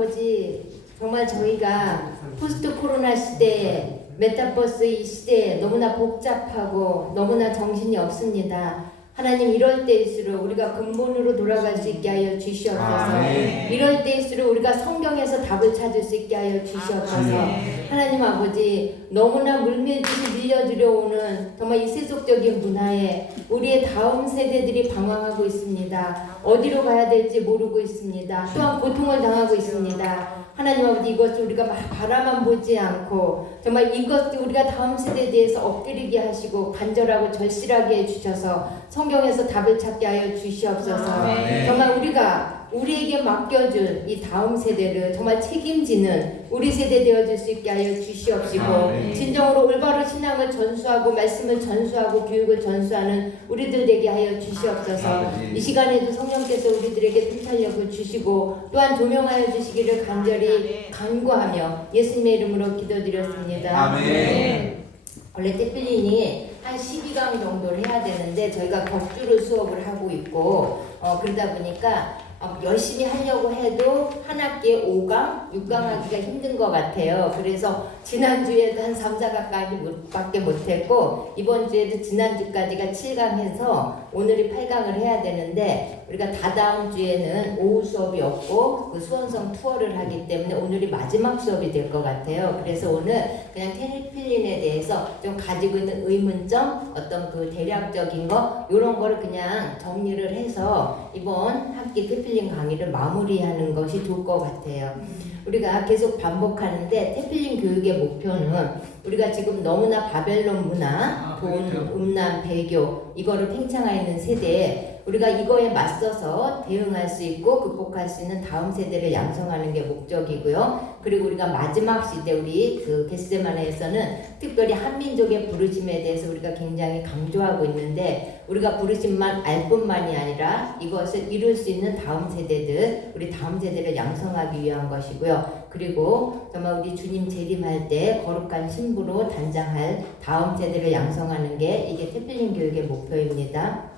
아버지, 정말 저희가 포스트 코로나 시대에 메타버스 이 시대에 너무나 복잡하고 너무나 정신이 없습니다. 하나님, 이럴 때일수록 우리가 근본으로 돌아갈 수 있게 하여 주시옵소서. 이럴 때일수록 우리가 성경에서 답을 찾을 수 있게 하여 주시옵소서. 하나님 아버지, 너무나 물밀듯이 밀려들어오는 정말 이 세속적인 문화에 우리의 다음 세대들이 방황하고 있습니다. 어디로 가야 될지 모르고 있습니다. 또한 고통을 당하고 있습니다. 하나님 아버지, 이것을 우리가 바라만 보지 않고 정말 이것 우리가 다음 세대에 대해서 엎드리게 하시고 간절하고 절실하게 해주셔서 성경에서 답을 찾게 하여 주시옵소서. 정말 우리에게 맡겨준 이 다음 세대를 정말 책임지는 우리 세대 되어줄 수 있게 하여 주시옵시고, 진정으로 올바로 신앙을 전수하고 말씀을 전수하고 교육을 전수하는 우리들 되게 하여 주시옵소서. 이 시간에도 성령께서 우리들에게 통찰력을 주시고 또한 조명하여 주시기를 간절히 간구하며 예수님의 이름으로 기도드렸습니다. 아멘. 원래 태필린이 한 12강 정도를 해야 되는데 저희가 격주로 수업을 하고 있고 그러다 보니까 열심히 하려고 해도 한 학기에 5강, 6강 하기가 힘든 것 같아요. 그래서 지난주에도 한 3, 4강까지 밖에 못했고 이번 주에도 지난주까지가 7강 해서 오늘이 8강을 해야 되는데 우리가 다다음 주에는 오후 수업이 없고 그 수원성 투어를 하기 때문에 오늘이 마지막 수업이 될 것 같아요. 그래서 오늘 그냥 태필린에 대해서 좀 가지고 있는 의문점, 어떤 그 대략적인 거 이런 거를 그냥 정리를 해서 이번 학기 태필린 강의를 마무리하는 것이 좋을 것 같아요. 우리가 계속 반복하는데 태필린 교육의 목표는 우리가 지금 너무나 바벨론 문화, 돈, 음란, 배교 이거를 팽창하여 있는 세대에 우리가 이거에 맞서서 대응할 수 있고 극복할 수 있는 다음 세대를 양성하는 게 목적이고요. 그리고 우리가 마지막 시대 우리 그 겟세마네에서는 특별히 한민족의 부르심에 대해서 우리가 굉장히 강조하고 있는데 우리가 부르심만 알 뿐만이 아니라 이것을 이룰 수 있는 다음 세대들, 우리 다음 세대를 양성하기 위한 것이고요. 그리고 정말 우리 주님 재림할 때 거룩한 신부로 단장할 다음 세대를 양성하는 게 이게 태필린 교육의 목표입니다.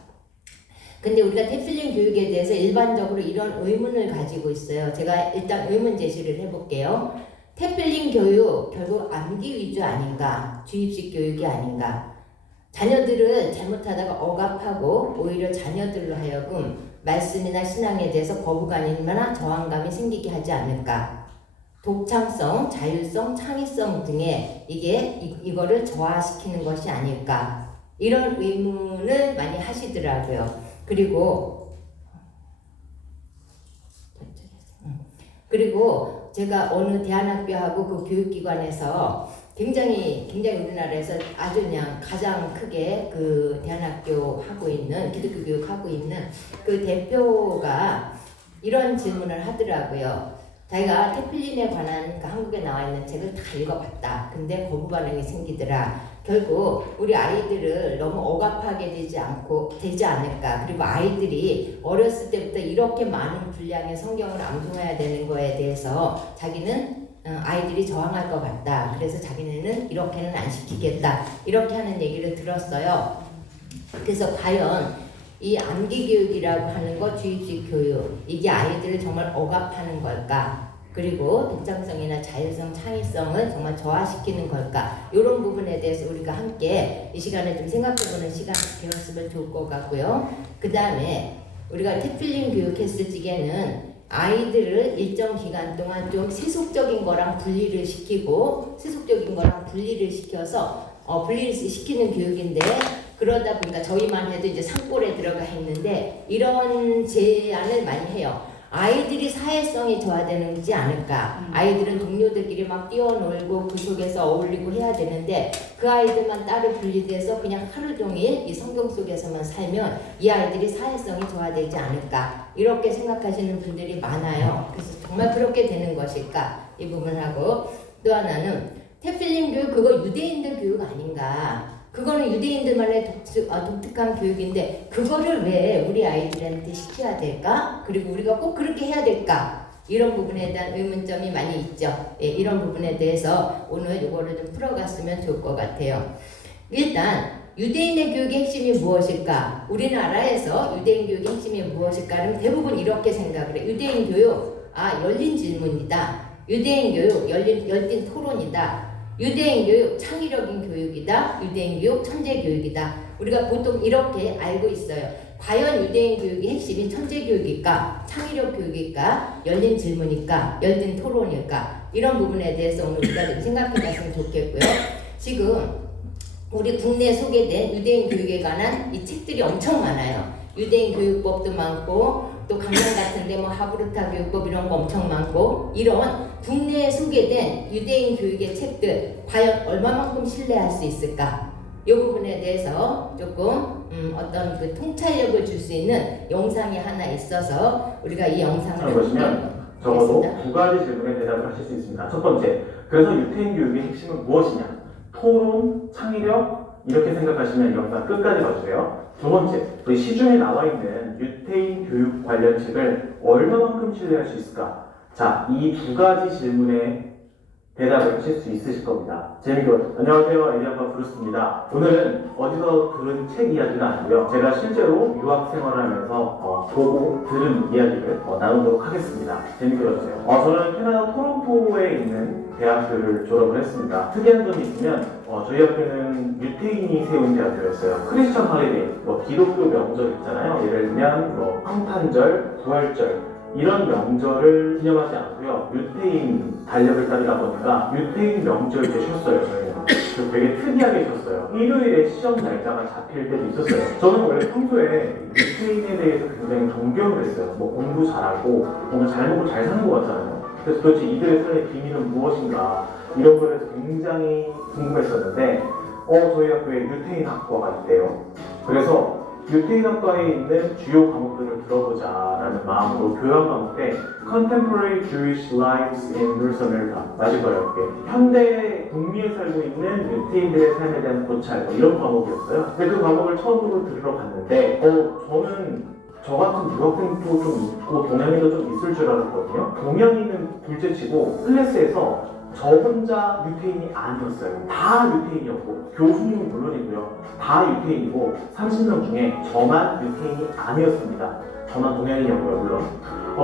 근데 우리가 태필린 교육에 대해서 일반적으로 이런 의문을 가지고 있어요. 제가 일단 의문 제시를 해볼게요. 태필린 교육 결국 암기 위주 아닌가? 주입식 교육이 아닌가? 자녀들을 잘못하다가 억압하고 오히려 자녀들로 하여금 말씀이나 신앙에 대해서 거부감이나 저항감이 생기게 하지 않을까? 독창성, 자율성, 창의성 등의 이거를 저하시키는 것이 아닐까? 이런 의문을 많이 하시더라고요. 그리고 제가 어느 대안학교하고 그 교육기관에서 굉장히 우리나라에서 아주 그냥 가장 크게 그 대안학교 하고 있는 기독교 교육 하고 있는 그 대표가 이런 질문을 하더라고요. 자기가 태필린에 관한 그 한국에 나와 있는 책을 다 읽어봤다. 근데 거부 반응이 생기더라. 결국 우리 아이들을 너무 억압하게 되지 않을까. 그리고 아이들이 어렸을 때부터 이렇게 많은 분량의 성경을 암송해야 되는 거에 대해서 자기는 아이들이 저항할 것 같다. 그래서 자기네는 이렇게는 안 시키겠다. 이렇게 하는 얘기를 들었어요. 그래서 과연 이 암기 교육이라고 하는 거, 주입식 교육, 이게 아이들을 정말 억압하는 걸까? 그리고 독창성이나 자율성, 창의성을 정말 저하시키는 걸까? 이런 부분에 대해서 우리가 함께 이 시간에 좀 생각해보는 시간이 되었으면 좋을 것 같고요. 그 다음에 우리가 태필린 교육했을 적에는 아이들을 일정 기간 동안 좀 세속적인 거랑 분리를 시키고 세속적인 거랑 분리를 시켜서 분리를 시키는 교육인데 그러다 보니까 저희만 해도 이제 산골에 들어가 있는데 이런 제안을 많이 해요. 아이들이 사회성이 저하되지 않을까. 아이들은 동료들끼리 막 뛰어놀고 그 속에서 어울리고 해야 되는데 그 아이들만 따로 분리돼서 그냥 하루 종일 이 성경 속에서만 살면 이 아이들이 사회성이 저하되지 않을까. 이렇게 생각하시는 분들이 많아요. 그래서 정말 그렇게 되는 것일까. 이 부분하고 또 하나는 태필린 교육 그거 유대인들 교육 아닌가. 그거는 유대인들만의 독특한 교육인데 그거를 왜 우리 아이들한테 시켜야 될까? 그리고 우리가 꼭 그렇게 해야 될까? 이런 부분에 대한 의문점이 많이 있죠. 예, 이런 부분에 대해서 오늘 이거를 좀 풀어갔으면 좋을 것 같아요. 일단 유대인의 교육의 핵심이 무엇일까? 우리나라에서 유대인 교육의 핵심이 무엇일까는 대부분 이렇게 생각을 해요. 유대인 교육 열린 질문이다. 유대인 교육 열린 토론이다. 유대인 교육 창의력인 교육이다. 유대인 교육 천재 교육이다. 우리가 보통 이렇게 알고 있어요. 과연 유대인 교육의 핵심이 천재 교육일까? 창의력 교육일까? 열린 질문일까? 열린 토론일까? 이런 부분에 대해서 오늘 우리가 좀 생각해 봤으면 좋겠고요. 지금 우리 국내에 소개된 유대인 교육에 관한 이 책들이 엄청 많아요. 유대인 교육법도 많고 또 강남 같은데 뭐 하브르타 교육법 이런 거 엄청 많고 이런 국내에 소개된 유대인 교육의 책들 과연 얼마만큼 신뢰할 수 있을까? 이 부분에 대해서 조금 어떤 그 통찰력을 줄 수 있는 영상이 하나 있어서 우리가 이 영상을 보시면 적어도 두 가지 질문에 대답을 하실 수 있습니다. 첫 번째, 그래서 유태인 교육의 핵심은 무엇이냐? 토론, 창의력 이렇게 생각하시면 이 영상 끝까지 봐주세요. 두 번째, 우리 시중에 나와 있는 유태인 교육 관련 책을 얼마만큼 신뢰할 수 있을까? 자, 이 두 가지 질문에 대답을 하실 수 있으실 겁니다. 재밌게 보세요. 안녕하세요. 에디아빠 브루스입니다. 오늘은 어디서 들은 책 이야기가 아니고요. 제가 실제로 유학 생활을 하면서 보고 들은 이야기를 나누도록 하겠습니다. 재밌게 봐주세요. 저는 캐나다 토론토에 있는 대학교를 졸업을 했습니다. 특이한 점이 있으면 저희 학교는 유태인이 세운 대학교였어요. 크리스천 할리데이, 기독교 명절 있잖아요. 예를 들면 황탄절, 부활절 이런 명절을 기념하지 않고요. 유태인 달력을 따르다 보니까 유태인 명절 때 쉬었어요. 저희는 되게 특이하게 쉬었어요. 일요일에 시험 날짜가 잡힐 때도 있었어요. 저는 원래 평소에 유태인에 대해서 굉장히 존경을 했어요. 공부 잘하고 뭔가 잘 먹고 잘 사는 것 같잖아요. 그래서 도대체 이들의 삶의 비밀은 무엇인가 이런 거에 대해서 굉장히 궁금했었는데 저희 학교에 유태인 학과가 있대요. 그래서 유태인 학과에 있는 주요 과목들을 들어보자라는 마음으로 교양 과목 때 Contemporary Jewish Lives in North America 맞을 거예요. 현대 북미에 살고 있는 유태인들의 삶에 대한 고찰 이런 과목이었어요. 근데 그 과목을 처음으로 들으러 갔는데 저는 저 같은 유학생도 좀 있고 동양인도 좀 있을 줄 알았거든요. 동양인은 둘째치고 클래스에서 저 혼자 유태인이 아니었어요. 다 유태인이었고 교수님은 물론이고요. 다 유태인이고 30명 중에 저만 유태인이 아니었습니다. 저만 동양인이었고요. 물론.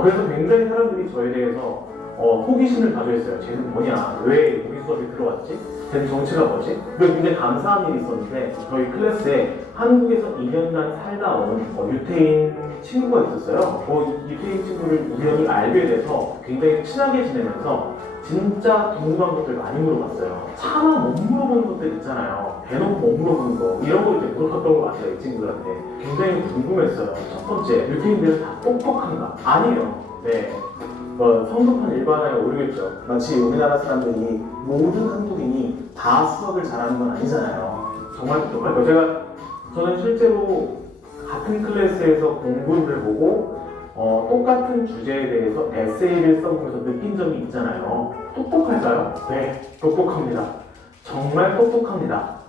그래서 굉장히 사람들이 저에 대해서 호기심을 가져있어요. 쟤는 뭐냐? 왜 우리 수업에 들어왔지? 쟤는 정체가 뭐지? 그리고 굉장히 감사한 일이 있었는데 저희 클래스에 한국에서 2년간 살다 온 유태인 친구가 있었어요. 유태인 친구를 우연히 알게 돼서 굉장히 친하게 지내면서 진짜 궁금한 것들 많이 물어봤어요. 차마 못 물어보는 것들 있잖아요. 대놓고 못 물어보는 거 이런 거 이제 물어봤던 것 같아요. 이 친구들한테 굉장히 궁금했어요. 첫 번째, 유태인들은 다 똑똑한가? 아니에요. 네, 성급한 일반화에 오르겠죠. 마치 우리나라 사람들이 모든 한국인이 다 수학을 잘하는 건 아니잖아요. 정말 똑똑할 거예요. 저는 실제로 같은 클래스에서 공부를 보고 똑같은 주제에 대해서 에세이를 써보면서 느낀 점이 있잖아요. 똑똑할까요? 네, 똑똑합니다. 정말 똑똑합니다.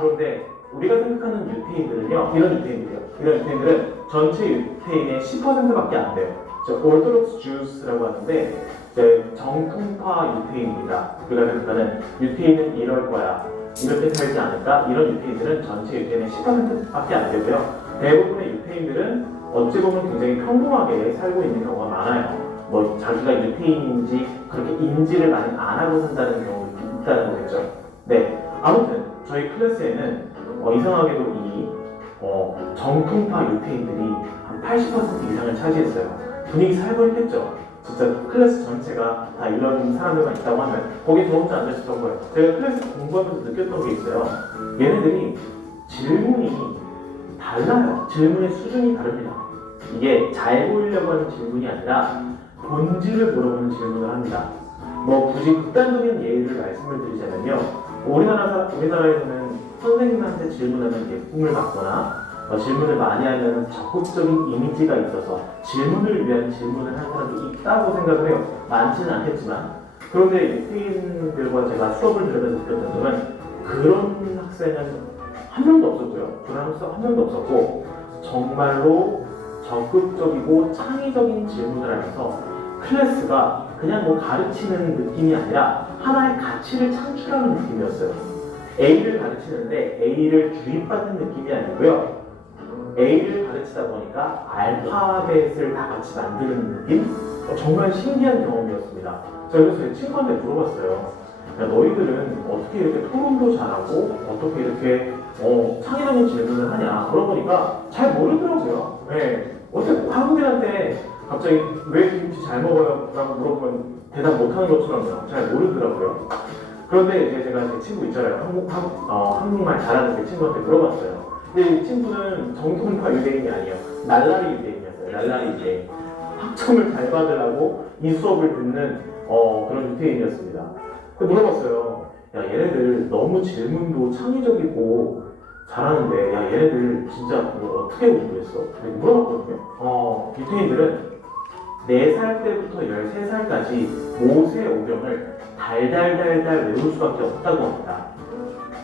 그런데 우리가 생각하는 유태인들은요, 이런 유태인들은 전체 유태인의 10%밖에 안 돼요. Orthodox Jews라고 하는데 정통파 유태인입니다. 우리가 생각하는 유태인은 이럴 거야, 이렇게 살지 않을까? 이런 유태인들은 전체 유태인의 10%밖에 안 되고요. 대부분의 유태인들은 어찌 보면 굉장히 평범하게 살고 있는 경우가 많아요. 자기가 유태인인지 그렇게 인지를 많이 안 하고 산다는 경우가 있다는 거겠죠. 네, 아무튼 저희 클래스에는 이상하게도 이 정통파 유태인들이 한 80% 이상을 차지했어요. 분위기 살벌했겠죠. 진짜 클래스 전체가 다 이런 사람들만 있다고 하면 거기에 저 혼자 앉아있었던 거예요. 제가 클래스 공부하면서 느꼈던 게 있어요. 얘네들이 질문이 달라요. 질문의 수준이 다릅니다. 이게 잘 보이려고 하는 질문이 아니라 본질을 물어보는 질문을 합니다. 굳이 극단적인 예를 말씀을 드리자면요. 우리나라에서는 선생님한테 질문하면 예쁨을 받거나 질문을 많이 하면 적극적인 이미지가 있어서 질문을 위한 질문을 하는 사람이 있다고 생각을 해요. 많지는 않겠지만. 그런데 유태인들과 제가 수업을 들으면서 느꼈던 점은 그런 학생은 한 명도 없었고요. 그런 학생 한 명도 없었고 정말로 적극적이고 창의적인 질문을 하면서 클래스가 그냥 가르치는 느낌이 아니라 하나의 가치를 창출하는 느낌이었어요. A를 가르치는데 A를 주입받는 느낌이 아니고요. A를 가르치다 보니까 알파벳을 다 같이 만드는 느낌? 정말 신기한 경험이었습니다. 제가 그래서 제 친구한테 물어봤어요. 야, 너희들은 어떻게 이렇게 토론도 잘하고 어떻게 이렇게 창의적인 질문을 하냐 물어보니까 잘 모르더라고요. 네. 어떻게 한국인한테 갑자기 왜 김치 잘 먹어요? 라고 물어보면 대답 못하는 것처럼요. 잘 모르더라고요. 그런데 이제 제가 제 친구 있잖아요. 한국말 잘하는 제 친구한테 물어봤어요. 근데 이 친구는 정통파 유대인이 아니에요. 날라리 유대인이었어요. 날라리 유대인. 학점을 잘 받으려고 이 수업을 듣는 그런 유대인이었습니다. 물어봤어요. 야, 얘네들 너무 질문도 창의적이고 잘하는데, 야, 얘네들 진짜 뭐 어떻게 공부했어? 이렇게 물어봤거든요. 유태인들은 4살 때부터 13살까지 모세 오경을 달달달달 외울 수밖에 없다고 합니다.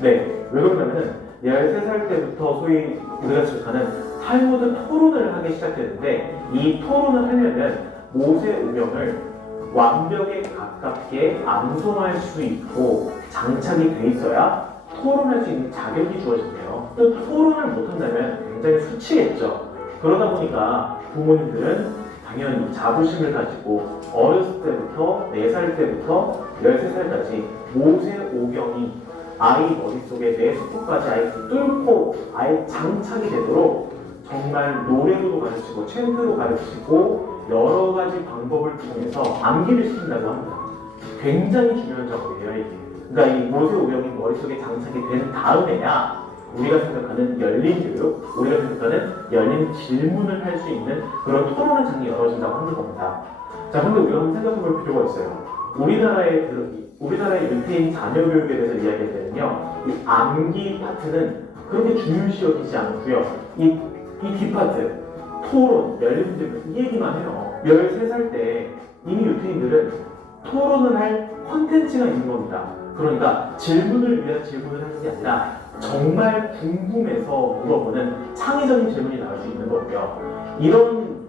네, 왜 그러냐면은 13살 때부터 소위 우리가 생각하는 탈무드 토론을 하기 시작했는데, 이 토론을 하려면 모세 오경을 완벽에 가깝게 암송할 수 있고 장착이 돼 있어야 토론할 수 있는 자격이 주어진대요. 또 토론을 못한다면 굉장히 수치겠죠. 그러다 보니까 부모님들은 당연히 자부심을 가지고 어렸을 때부터 4살 때부터 13살까지 모세 오경이 아이 머릿속에 내 속까지 아예 뚫고 아예 장착이 되도록 정말 노래로 가르치고 챈트로 가르치고 여러 가지 방법을 통해서 암기를 시킨다고 합니다. 굉장히 중요한 작업이에요, 이게. 그러니까 이 모세 오경이 머릿속에 장착이 된 다음에야 우리가 생각하는 열린 교육, 우리가 생각하는 열린 질문을 할 수 있는 그런 토론의 장이 열어진다고 하는 겁니다. 자, 근데 우리가 한번 생각해 볼 필요가 있어요. 우리나라의 유태인 자녀 교육에 대해서 이야기할 때는요, 이 암기 파트는 그렇게 중요시 여기지 않고요. 이 뒷파트, 토론, 열린 질문, 이 얘기만 해요. 13살 때 이미 유태인들은 토론을 할 컨텐츠가 있는 겁니다. 그러니까 질문을 위한 질문을 하는 게 아니라 정말 궁금해서 물어보는 창의적인 질문이 나올 수 있는 거고요. 이런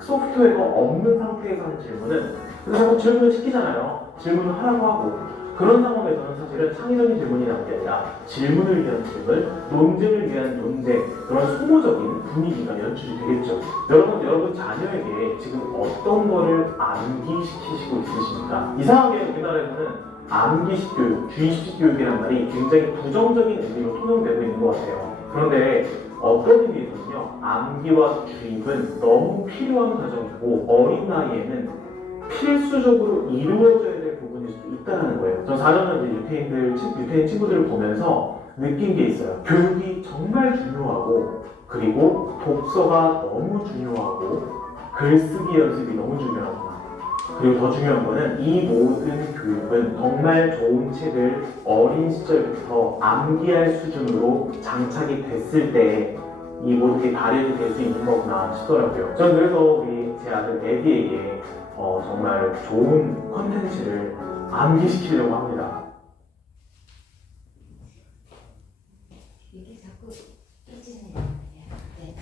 소프트웨어가 없는 상태에서 하는 질문은 자꾸 질문을 시키잖아요. 질문을 하라고 하고 그런 상황에서는 사실은 창의적인 질문이 나온 게 아니라 질문을 위한 질문, 논쟁을 위한 논쟁, 그런 소모적인 분위기가 연출이 되겠죠. 여러분 자녀에게 지금 어떤 거를 암기시키시고 있으십니까? 이상하게 우리나라에서는 암기식 교육, 주의식 교육이라는 말이 굉장히 부정적인 의미로 통용되고 있는 것 같아요. 그런데 어떤 의미에서는요, 암기와 주입은 너무 필요한 과정이고 어린 나이에는 필수적으로 이루어져야 될 부분일 수도 있다는 거예요. 전 4년간 유태인 친구들을 보면서 느낀 게 있어요. 교육이 정말 중요하고, 그리고 독서가 너무 중요하고, 글쓰기 연습이 너무 중요하구나. 그리고 더 중요한 거는 이 모든 교육은 정말 좋은 책을 어린 시절부터 암기할 수준으로 장착이 됐을 때 이 모든 게 발현이 될 수 있는 거구나 싶더라고요. 저는 그래서 우리 제 아들 에디에게 정말 좋은 컨텐츠를 암기시키려고 합니다. 이게 자꾸 깨지는 거예요. 네.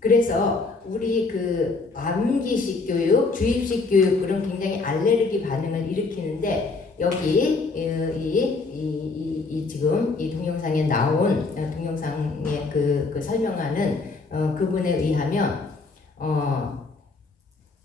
그래서 우리 그 암기식 교육, 주입식 교육 그런 굉장히 알레르기 반응을 일으키는데 여기 지금 이 동영상에 나온 동영상에 그 설명하는 그분에 의하면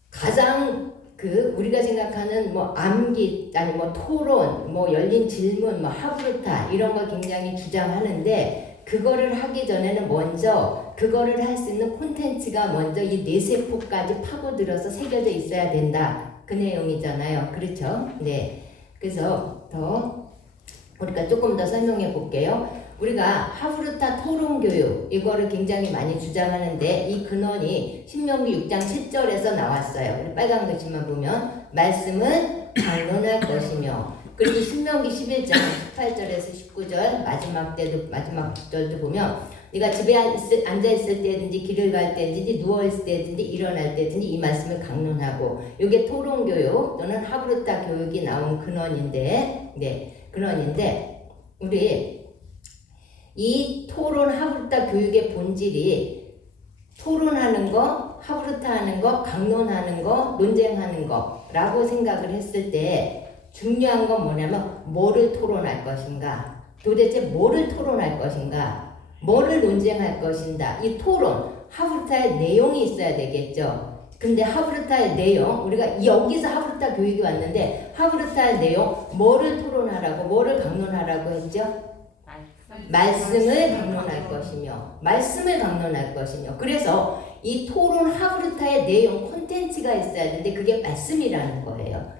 가장 그 우리가 생각하는 뭐 암기 아니 뭐 토론 뭐 열린 질문 뭐 하브르타 이런 거 굉장히 주장하는데 그거를 하기 전에는 먼저 그거를 할 수 있는 콘텐츠가 먼저 이 뇌세포까지 파고들어서 새겨져 있어야 된다 그 내용이잖아요. 그렇죠? 네. 그래서 우리가 조금 더 설명해 볼게요. 우리가 하브르타 토론교육 이거를 굉장히 많이 주장하는데 이 근원이 신명기 6장 7절에서 나왔어요. 우리 빨간 글씨만 보면 말씀은 강론할 것이며 그리고 신명기 11장 18절에서 19절 마지막 절도 보면 네가 집에 앉아있을 때든지 길을 갈 때든지 누워있을 때든지 일어날 때든지 이 말씀을 강론하고 이게 토론교육 또는 하브르타 교육이 나온 근원인데 우리 이 토론 하브르타 교육의 본질이 토론하는 거, 하브르타 하는 거, 강론하는 거, 논쟁하는 거라고 생각을 했을 때 중요한 건 뭐냐면 뭐를 토론할 것인가, 도대체 뭐를 토론할 것인가, 뭐를 논쟁할 것인가. 이 토론, 하브르타의 내용이 있어야 되겠죠. 근데 하브르타의 내용, 우리가 여기서 하브르타 교육이 왔는데 하브르타의 내용 뭐를 토론하라고, 뭐를 강론하라고 했죠? 말씀을 강론할 것이며, 말씀을 강론할 것이며. 그래서 이 토론 하브르타의 내용 콘텐츠가 있어야 되는데 그게 말씀이라는 거예요.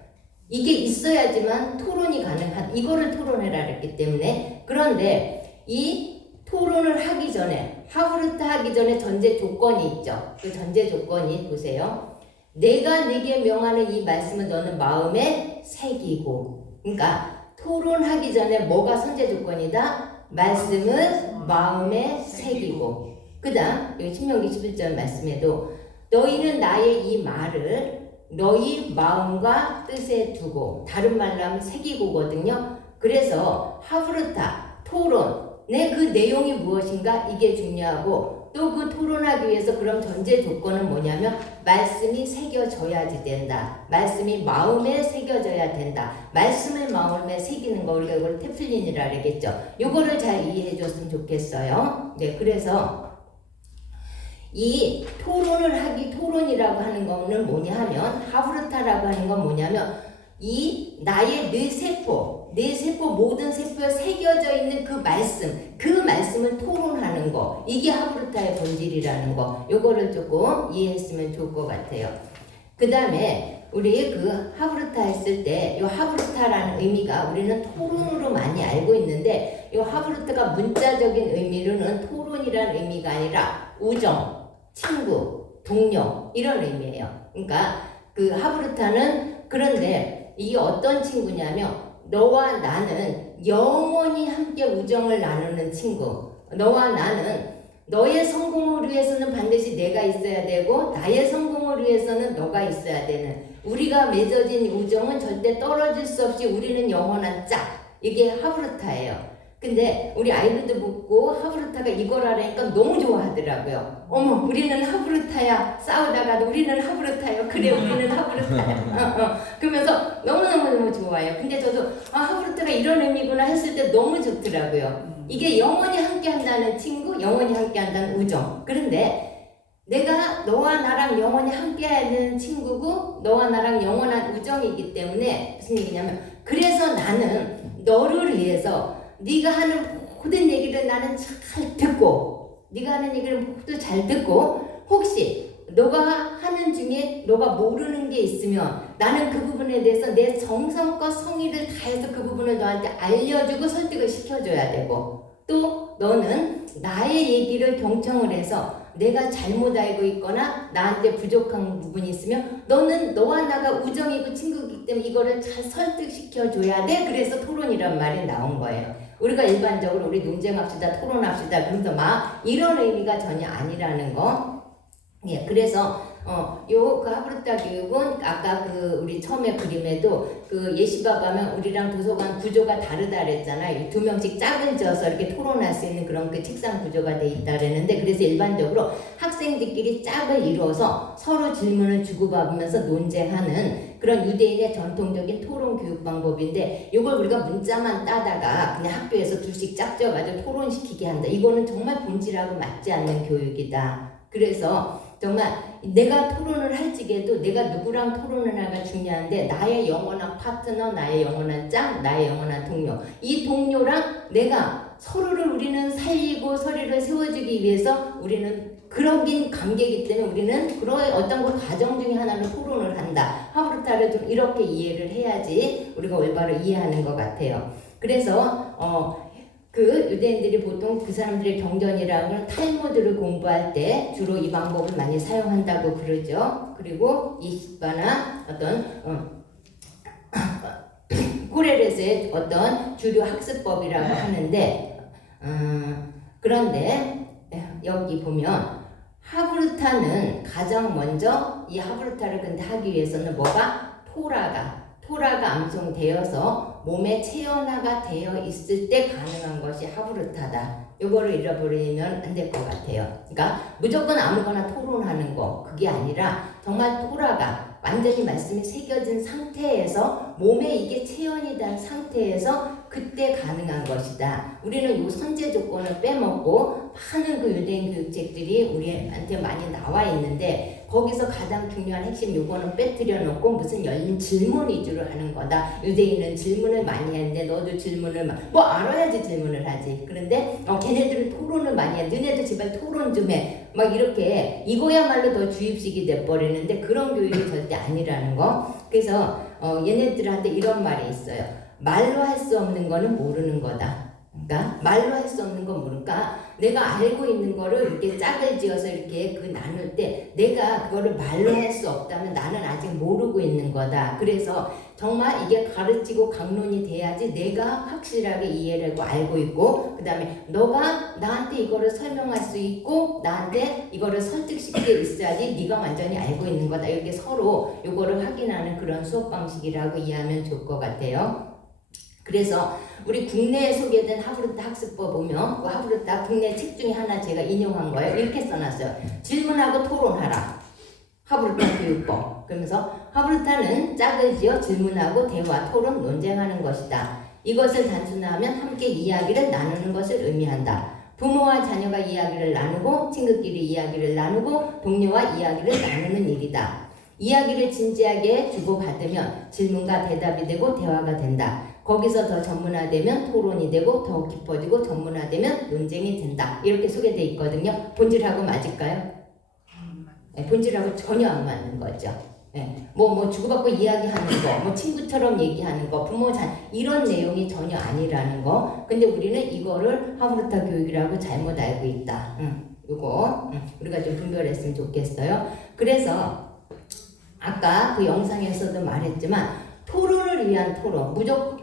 이게 있어야지만 토론이 가능한, 이거를 토론해라 그랬기 때문에. 그런데 이 토론을 하기 전에, 하브르타 하기 전에 전제 조건이 있죠. 그 전제 조건이 보세요. 내가 네게 명하는 이 말씀을 너는 마음에 새기고. 그러니까 토론하기 전에 뭐가 선제 조건이다? 말씀을 마음에 새기고. 그 다음 여기 신명기 11절 말씀에도 너희는 나의 이 말을 너희 마음과 뜻에 두고, 다른 말로 하면 새기고거든요. 그래서 하브르타, 토론의 그 내용이 무엇인가, 이게 중요하고, 또 그 토론하기 위해서 그럼 전제 조건은 뭐냐면 말씀이 새겨져야지 된다. 말씀이 마음에 새겨져야 된다. 말씀을 마음에 새기는 거, 우리가 이걸 테플린이라 그러겠죠. 요거를 잘 이해해 줬으면 좋겠어요. 네, 그래서 이 토론이라고 하는 거는 뭐냐 하면, 하브르타라고 하는 건 뭐냐면 이 나의 뇌 세포 모든 세포에 새겨져 있는 그 말씀을 토론하는 거, 이게 하브르타의 본질이라는 거, 요거를 조금 이해했으면 좋을 것 같아요. 그 다음에 우리 그 하브르타 했을 때, 요 하브르타라는 의미가 우리는 토론으로 많이 알고 있는데, 요 하브르타가 문자적인 의미로는 토론이라는 의미가 아니라 우정, 친구, 동료, 이런 의미예요. 그러니까 그 하브르타는, 그런데 이게 어떤 친구냐면 너와 나는 영원히 함께 우정을 나누는 친구. 너와 나는 너의 성공을 위해서는 반드시 내가 있어야 되고 나의 성공을 위해서는 너가 있어야 되는, 우리가 맺어진 우정은 절대 떨어질 수 없이 우리는 영원한 짝. 이게 하브르타예요. 근데 우리 아이들도 묻고 하브르타가 이거라니까 너무 좋아하더라고요. 어머, 우리는 하브르타야. 싸우다가도 우리는 하브르타요. 그래, 우리는 하브르타야. 그러면서 너무너무 좋아요. 근데 저도 하브르타가 이런 의미구나 했을 때 너무 좋더라고요. 이게 영원히 함께 한다는 친구, 영원히 함께 한다는 우정. 그런데 내가 너와 나랑 영원히 함께 하는 친구고 너와 나랑 영원한 우정이기 때문에 무슨 얘기냐면, 그래서 나는 너를 위해서 네가 하는 모든 얘기를 나는 잘 듣고, 네가 하는 얘기를 모두 잘 듣고, 혹시 너가 하는 중에 너가 모르는 게 있으면 나는 그 부분에 대해서 내 정성과 성의를 다해서 그 부분을 너한테 알려주고 설득을 시켜줘야 되고, 또 너는 나의 얘기를 경청을 해서 내가 잘못 알고 있거나 나한테 부족한 부분이 있으면 너는 너와 나가 우정이고 친구이기 때문에 이거를 잘 설득시켜줘야 돼. 그래서 토론이란 말이 나온 거예요. 우리가 일반적으로 우리 논쟁합시다, 토론합시다, 그러면서 막 이런 의미가 전혀 아니라는 거. 예, 그래서 요 그 하브르타 교육은 아까 그 우리 처음에 그림에도 그 예시바 가면 우리랑 도서관 구조가 다르다 그랬잖아요. 두 명씩 짝을 지어서 이렇게 토론할 수 있는 그런 그 책상 구조가 돼 있다 그랬는데, 그래서 일반적으로 학생들끼리 짝을 이루어서 서로 질문을 주고받으면서 논쟁하는 그런 유대인의 전통적인 토론 교육 방법인데, 이걸 우리가 문자만 따다가 그냥 학교에서 둘씩 짝져가지고 토론시키게 한다. 이거는 정말 본질하고 맞지 않는 교육이다. 그래서 정말 내가 토론을 할지게도 내가 누구랑 토론을 하가 중요한데, 나의 영원한 파트너, 나의 영원한 짱, 나의 영원한 동료, 이 동료랑 내가 서로를 우리는 살리고 서로를 세워주기 위해서 우리는 그러긴 관계이기 때문에 우리는 그런 어떤 그 과정 중에 하나로 토론을 한다. 하브르타를 좀 이렇게 이해를 해야지 우리가 올바로 이해하는 것 같아요. 그래서 그 유대인들이 보통 그 사람들의 경전이라는 탈무드를 공부할 때 주로 이 방법을 많이 사용한다고 그러죠. 그리고 이시바나 어떤 코레레스의 어떤 주류 학습법이라고 하는데, 그런데 여기 보면 하브르타는 가장 먼저 이 하브르타를 근데 하기 위해서는 뭐가? 토라가 암송되어서 몸에 체현화가 되어 있을 때 가능한 것이 하브르타다. 요거를 잃어버리면 안 될 것 같아요. 그러니까 무조건 아무거나 토론하는 거, 그게 아니라 정말 토라가 완전히 말씀이 새겨진 상태에서 몸에 이게 체현이 된 상태에서 그때 가능한 것이다. 우리는 요 선제 조건을 빼먹고 많은 그 유대인 교육책들이 우리한테 많이 나와 있는데, 거기서 가장 중요한 핵심 요거는 빼뜨려 놓고 무슨 열린 질문 위주로 하는 거다. 유대인은 질문을 많이 하는데 너도 질문을 뭐 알아야지 질문을 하지. 그런데 걔네들은 토론을 많이 해. 너네도 제발 토론 좀 해. 막 이렇게 이거야말로 더 주입식이 돼버리는데 그런 교육이 절대 아니라는 거. 그래서 얘네들한테 이런 말이 있어요. 말로 할 수 없는 거는 모르는 거다. 그러니까 말로 할 수 없는 건 모르니까 내가 알고 있는 거를 이렇게 짝을 지어서 이렇게 그 나눌 때 내가 그거를 말로 할 수 없다면 나는 아직 모르고 있는 거다. 그래서 정말 이게 가르치고 강론이 돼야지 내가 확실하게 이해를 하고 알고 있고 그 다음에 너가 나한테 이거를 설명할 수 있고 나한테 이거를 설득시키게 있어야지 네가 완전히 알고 있는 거다. 이렇게 서로 이거를 확인하는 그런 수업 방식이라고 이해하면 좋을 것 같아요. 그래서 우리 국내에 소개된 하브르타 학습법 보면 그 하브르타 국내 책 중에 하나 제가 인용한 거예요. 이렇게 써놨어요. 질문하고 토론하라. 하브르타 교육법. 그러면서 하브르타는 짝을 지어 질문하고 대화, 토론, 논쟁하는 것이다. 이것을 단순화하면 함께 이야기를 나누는 것을 의미한다. 부모와 자녀가 이야기를 나누고 친구끼리 이야기를 나누고 동료와 이야기를 나누는 일이다. 이야기를 진지하게 주고받으면 질문과 대답이 되고 대화가 된다. 거기서 더 전문화되면 토론이 되고 더 깊어지고 전문화되면 논쟁이 된다. 이렇게 소개되어 있거든요. 본질하고 맞을까요? 네, 본질하고 전혀 안 맞는 거죠. 네, 뭐 주고받고 이야기하는 거, 뭐 친구처럼 얘기하는 거, 부모 이런 내용이 전혀 아니라는 거. 근데 우리는 이거를 하브르타 교육이라고 잘못 알고 있다. 요거 우리가 좀 분별했으면 좋겠어요. 그래서 아까 그 영상에서도 말했지만 토론을 위한 토론, 무조건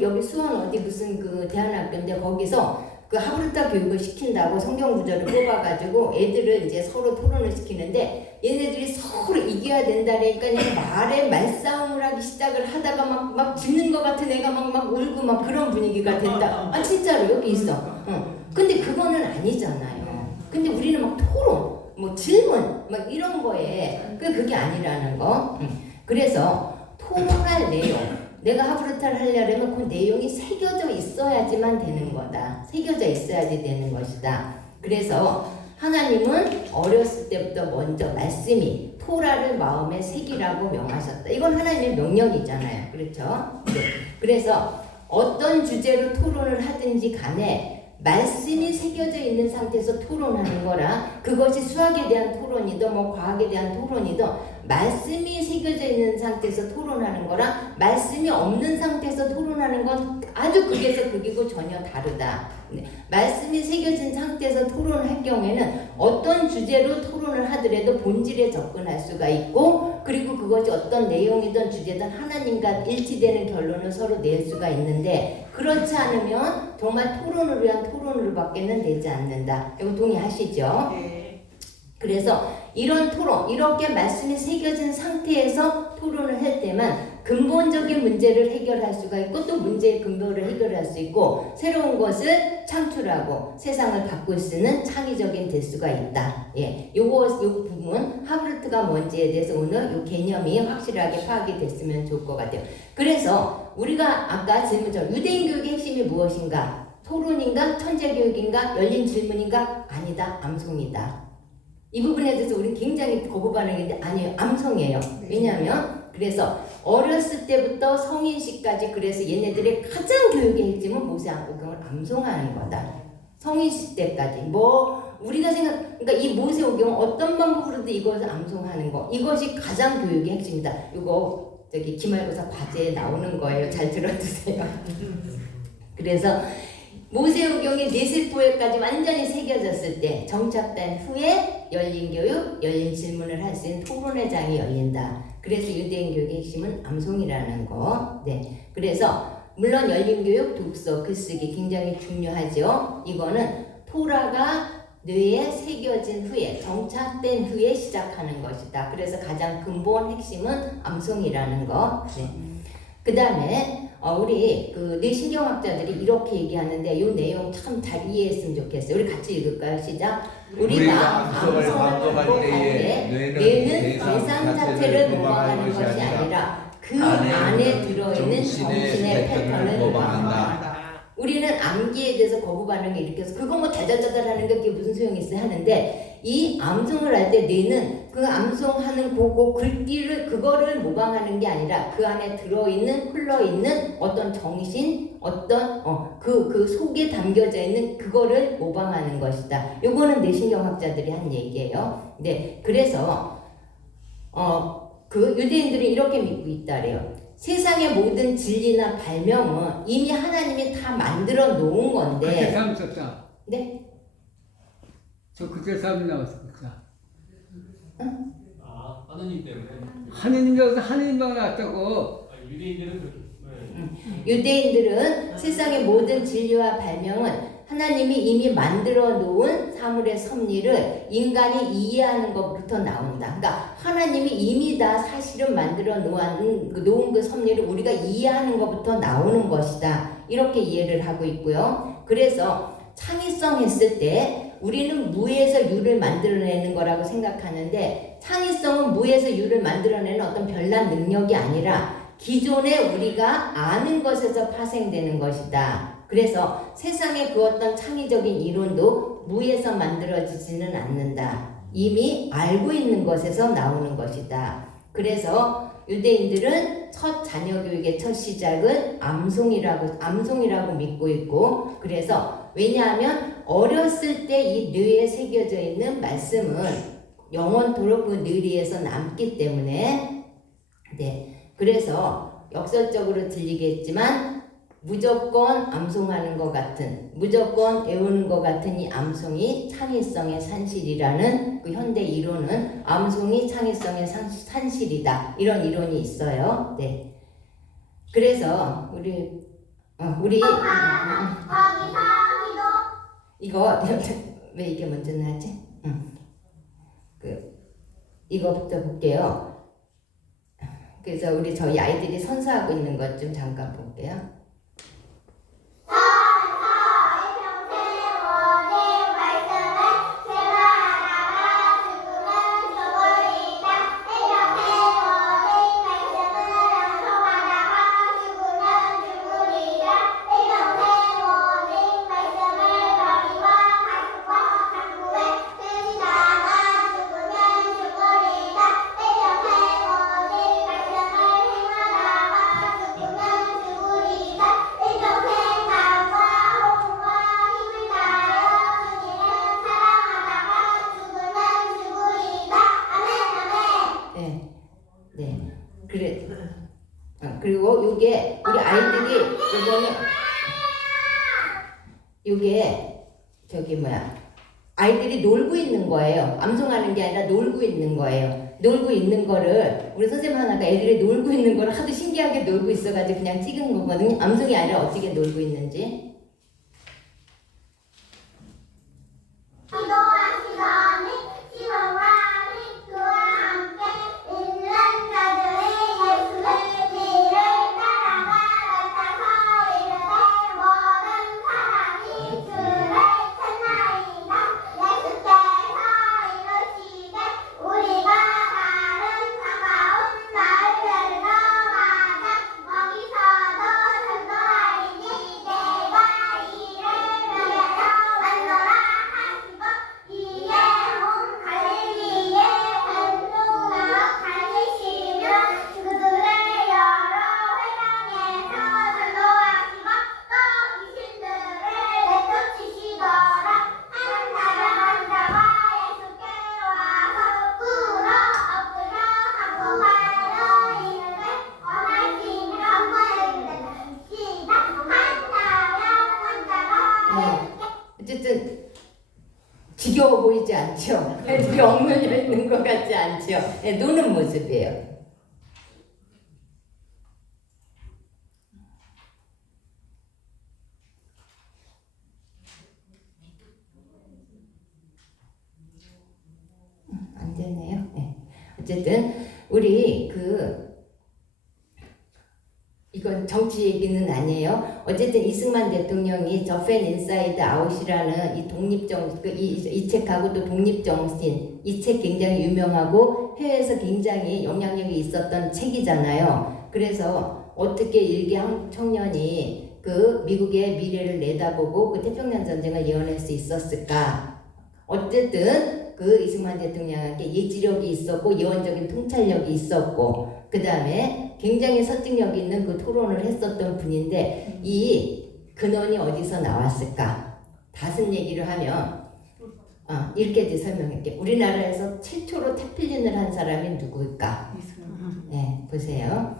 여기 수원 어디 무슨 그 대안학교인데 거기서 그 하브르타 교육을 시킨다고 성경 구절을 뽑아가지고 애들을 이제 서로 토론을 시키는데 얘네들이 서로 이겨야 된다니까 그냥 말싸움을 하기 시작을 하다가 막 짖는 것 같은 애가 막 울고 막 그런 분위기가 된다. 아 진짜로 여기 있어. 근데 그거는 아니잖아요. 근데 우리는 막 토론, 뭐 질문 막 이런 거에 그게 아니라는 거. 그래서 토론할 내용. 내가 하브르타를 하려면 그 내용이 새겨져 있어야지만 되는 거다. 새겨져 있어야지 되는 것이다. 그래서 하나님은 어렸을 때부터 먼저 말씀이 토라를 마음에 새기라고 명하셨다. 이건 하나님의 명령이잖아요. 그렇죠? 네. 그래서 어떤 주제로 토론을 하든지 간에 말씀이 새겨져 있는 상태에서 토론하는 거라 그것이 수학에 대한 토론이든 뭐 과학에 대한 토론이든 말씀이 새겨져 있는 상태에서 토론하는 거랑 말씀이 없는 상태에서 토론하는 건 아주 극에서 극이고 전혀 다르다. 말씀이 새겨진 상태에서 토론을 할 경우에는 어떤 주제로 토론을 하더라도 본질에 접근할 수가 있고 그리고 그것이 어떤 내용이든 주제든 하나님과 일치되는 결론을 서로 낼 수가 있는데 그렇지 않으면 정말 토론을 위한 토론으로 밖에는 되지 않는다. 이거 동의하시죠? 네. 그래서 이런 토론, 이렇게 말씀이 새겨진 상태에서 토론을 할 때만 근본적인 문제를 해결할 수가 있고 또 문제의 근본을 해결할 수 있고 새로운 것을 창출하고 세상을 바꿀 수 있는 창의적인 될 수가 있다. 예, 요 부분 하브르트가 뭔지에 대해서 오늘 요 개념이 확실하게 파악이 됐으면 좋을 것 같아요. 그래서 우리가 아까 질문처럼 유대인 교육의 핵심이 무엇인가? 토론인가? 천재교육인가? 열린 질문인가? 아니다. 암송이다. 이 부분에 대해서 우리는 굉장히 거부 반응인데 아니에요. 암송이에요. 왜냐하면 그래서 어렸을 때부터 성인시까지 그래서 얘네들의 가장 교육의 핵심은 모세오경을 암송하는 거다. 성인시 때까지 뭐 우리가 그러니까 이 모세오경 어떤 방법으로도 이것을 암송하는 거 이것이 가장 교육의 핵심이다. 이거 저기 기말고사 과제에 나오는 거예요. 잘 들어두세요. 그래서 모세오경이 뇌세포에까지 완전히 새겨졌을 때 정착된 후에 열린 교육, 열린 질문을 할 수 있는 토론의 장이 열린다. 그래서 유대인 교육의 핵심은 암송이라는 거. 네. 그래서 물론 열린 교육, 독서, 글쓰기 굉장히 중요하죠. 이거는 토라가 뇌에 새겨진 후에 정착된 후에 시작하는 것이다. 그래서 가장 근본 핵심은 암송이라는 거. 네. 그 다음에 우리 그 뇌신경학자들이 이렇게 얘기하는데 이 내용 참 잘 이해했으면 좋겠어요. 우리 같이 읽을까요? 시작. 우리가 암송을 반복할 때 뇌는 대상 자체를 모방하는 것이 아니라 그 안에 들어있는 정신의 패턴을 모방한다. 우리는 암기에 대해서 거부 반응을 일으켜서 그거 뭐 다다다다 하는 게 그게 무슨 소용이 있어요 하는데 이 암송을 할 때 뇌는 그 암송하는 그 글귀를 그거를 모방하는 게 아니라 그 안에 들어있는 흘러있는 어떤 정신 어떤 그 속에 담겨져 있는 그거를 모방하는 것이다. 요거는 뇌신경학자들이 한 얘기예요. 네, 그래서 그 유대인들이 이렇게 믿고 있다래요. 세상의 모든 진리나 발명은 이미 하나님이 다 만들어 놓은 건데. 그때 사람 썼다. 네? 저 그때 사람 나왔었다. 아, 하나님 때문에. 하느님이라서 하느님만 나왔다고. 유대인들은 그렇게. 유대인들은 세상의 모든 진리와 발명은 하나님이 이미 만들어 놓은 사물의 섭리를 인간이 이해하는 것부터 나온다. 그러니까 하나님이 이미 다 사실은 만들어 놓은 그 섭리를 우리가 이해하는 것부터 나오는 것이다. 이렇게 이해를 하고 있고요. 그래서 창의성 했을 때 우리는 무에서 유를 만들어내는 거라고 생각하는데 창의성은 무에서 유를 만들어내는 어떤 별난 능력이 아니라 기존에 우리가 아는 것에서 파생되는 것이다. 그래서 세상의 그 어떤 창의적인 이론도 무에서 만들어지지는 않는다. 이미 알고 있는 것에서 나오는 것이다. 그래서 유대인들은 첫 자녀 교육의 첫 시작은 암송이라고 믿고 있고, 그래서 왜냐하면 어렸을 때 이 뇌에 새겨져 있는 말씀은 영원토록 그 뇌리에서 남기 때문에, 네, 그래서 역설적으로 들리겠지만 무조건 암송하는 것 같은, 무조건 외우는 것 같은 이 암송이 창의성의 산실이라는 그 현대 이론은 암송이 창의성의 산실이다. 이런 이론이 있어요. 네. 그래서 우리 이거 왜 이게 먼저 나지? 이거부터 볼게요. 그래서 저희 아이들이 선사하고 있는 것 좀 잠깐 볼게요. 그리고 요게 우리 아이들이 요게 아이들이 놀고 있는 거예요. 암송하는 게 아니라 놀고 있는 거예요. 놀고 있는 거를 우리 선생님 하나가 애들이 놀고 있는 거를 하도 신기하게 놀고 있어가지고 그냥 찍은 거거든요. 암송이 아니라 어떻게 놀고 있는지. 지겨워 보이지 않죠? 애들이 엉망져 있는 것 같지 않죠? 네, 노는 모습이에요. 안 되네요. 네. 어쨌든 우리 이건 정치 얘기는 아니에요. 어쨌든 이승만 대통령이 저 팬 인사이드 아웃이라는 이 책하고 또 독립정신, 이 책 굉장히 유명하고 해외에서 굉장히 영향력이 있었던 책이잖아요. 그래서 어떻게 일개 청년이 그 미국의 미래를 내다보고 그 태평양 전쟁을 예언할 수 있었을까? 어쨌든 그 이승만 대통령에게 예지력이 있었고 예언적인 통찰력이 있었고 그 다음에 굉장히 설득력 있는 그 토론을 했었던 분인데 이 근원이 어디서 나왔을까? 다섯 얘기를 하면 이렇게 설명할게. 우리나라에서 최초로 태필린을 한 사람이 누구일까? 네, 보세요.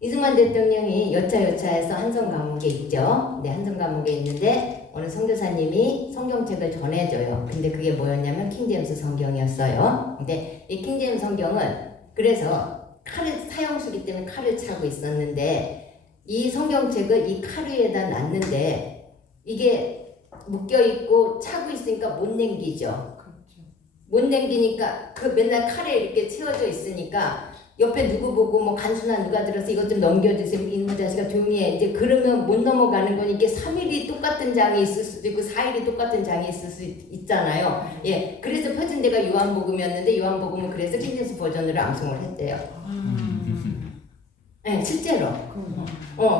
이승만 대통령이 여차여차해서 한성 감옥에 있죠. 네, 한성 감옥에 있는데 어느 선교사님이 성경책을 전해줘요. 근데 그게 뭐였냐면 킹제임스 성경이었어요. 근데 이 킹제임스 성경은 그래서 칼을 사형수기 때문에 칼을 차고 있었는데 이 성경책을 이 칼 위에다 놨는데 이게 묶여 있고 차고 있으니까 못 넘기죠. 못 넘기니까 그 맨날 칼에 이렇게 채워져 있으니까 옆에 누구 보고 뭐 간수나 누가 들어서 이것 좀 넘겨주세요. 이놈 자식아 조용히 해. 이제 그러면 못 넘어가는 건 이게 3일이 똑같은 장이 있을 수도 있고 4일이 똑같은 장이 있을 수 있잖아요. 예, 그래서 펴진 데가 요한복음이었는데 요한복음은 그래서 킹제임스 버전으로 암송을 했대요. 네, 실제로.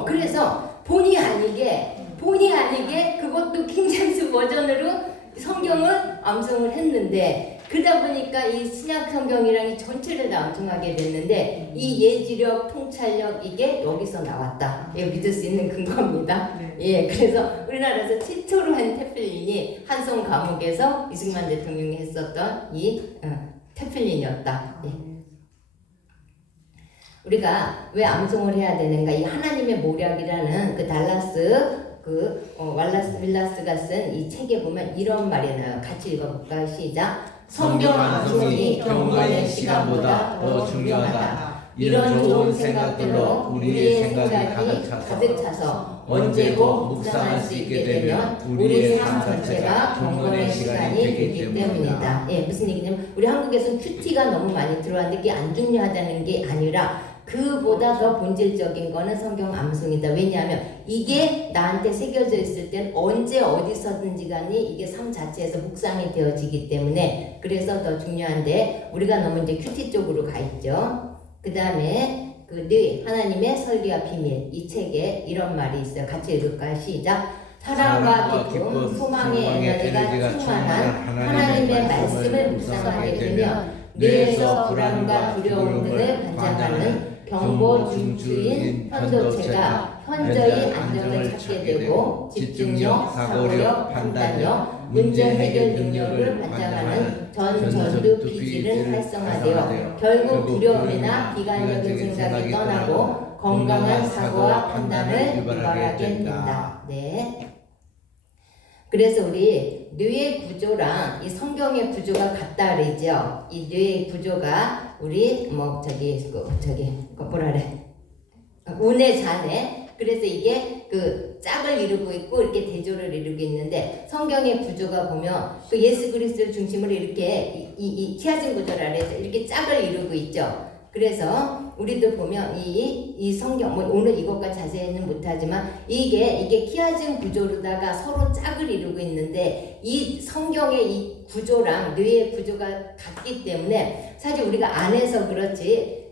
그래서 본의 아니게 그것도 킹제임스 버전으로 성경을 암송을 했는데 그러다 보니까 이 신약 성경이랑 이 전체를 다 암송하게 됐는데 이 예지력, 통찰력 이게 여기서 나왔다. 이거 믿을 수 있는 근거입니다. 예, 그래서 우리나라에서 최초로 한 태필린이 한성 감옥에서 이승만 대통령이 했었던 이 태필린이었다. 예. 우리가 왜 암송을 해야 되는가? 이 하나님의 모략이라는 그 달라스 윌라스가 쓴 이 책에 보면 이런 말이 나와요. 같이 읽어볼까요? 시작. 성경 암송이 경건의 시간보다 더 중요하다. 이런 좋은 생각들로 우리의 생각이 가득 차서 언제고 묵상할 수 있게 되면 우리의 삶 전체가 경건의 시간이 되기 때문이다. 예, 무슨 얘기냐면 우리 한국에서는 큐티가 너무 많이 들어왔는데 그게 안 중요하다는 게 아니라 그보다 더 본질적인 거는 성경 암송이다. 왜냐하면 이게 나한테 새겨져 있을 땐 언제 어디서든지 간에 이게 삶 자체에서 묵상이 되어지기 때문에 그래서 더 중요한데 우리가 너무 이제 큐티 쪽으로 가 있죠. 그 다음에 그 뇌 하나님의 설계와 비밀 이 책에 이런 말이 있어요. 같이 읽을까요? 시작. 사랑과 기쁨, 소망의 에너지가 충만한 하나님의 말씀을 묵상하게 되면 뇌에서 불안과 두려움 등을 관장하는 경보 중추인 편도체가 현저히 안정을 찾게 되고 집중력, 사고력, 판단력, 문제 해결 능력을 관장하는 전두 피질은 활성화되어 결국 두려움이나 비관적인 생각이 떠나고 건강한 사고와 판단을 유발하게 된다. 네. 그래서 우리 뇌의 구조랑 이 성경의 구조가 같다 그러죠. 이 뇌의 구조가 우리 뭐라래 운의 잔해. 그래서 이게 그 짝을 이루고 있고 이렇게 대조를 이루고 있는데 성경의 구조가 보면 그 예수 그리스도를 중심으로 이렇게 이 키아진 구조를 아래서 이렇게 짝을 이루고 있죠. 그래서 우리도 보면 이 성경 뭐 오늘 이것과 자세히는 못하지만 이게 키아진 구조로다가 서로 짝을 이루고 있는데 이 성경의 이 구조랑 뇌의 구조가 같기 때문에 사실 우리가 안에서 그렇지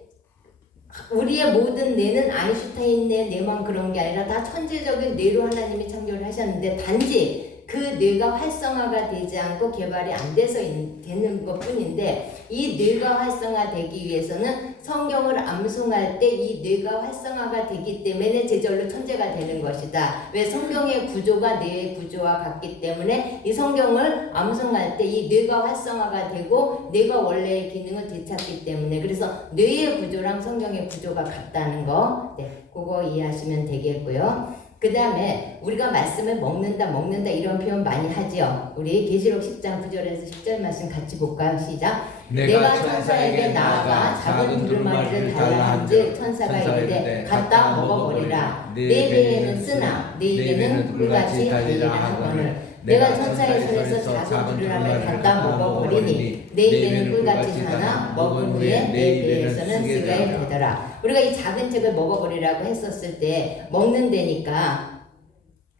우리의 모든 뇌는 아인슈타인 뇌만 그런 게 아니라 다 천재적인 뇌로 하나님이 창조를 하셨는데 단지 그 뇌가 활성화가 되지 않고 개발이 안 돼서 되는 것 뿐인데 이 뇌가 활성화되기 위해서는 성경을 암송할 때 이 뇌가 활성화가 되기 때문에 제절로 천재가 되는 것이다. 왜 성경의 구조가 뇌의 구조와 같기 때문에 이 성경을 암송할 때 이 뇌가 활성화가 되고 뇌가 원래의 기능을 되찾기 때문에 그래서 뇌의 구조랑 성경의 구조가 같다는 거 그거 이해하시면 되겠고요. 그 다음에 우리가 말씀을 먹는다 이런 표현 많이 하죠. 우리 계시록 10장 9절에서 10절 말씀 같이 볼까요? 시작. 내가 천사에게 나아가 작은 두루마리를 달라 한즉 천사가 이르되 갖다 먹어버리라. 내 배에는 쓰나 내 입에는 물같이 달리라 하거늘 내가 천사의 손에서 작은 두루마리를 갖다 먹어버리니 내 입에는 꿀같이 하나 먹은 후에 내 배에서는 쓰게 되더라. 우리가 이 작은 책을 먹어버리라고 했었을 때 먹는 데니까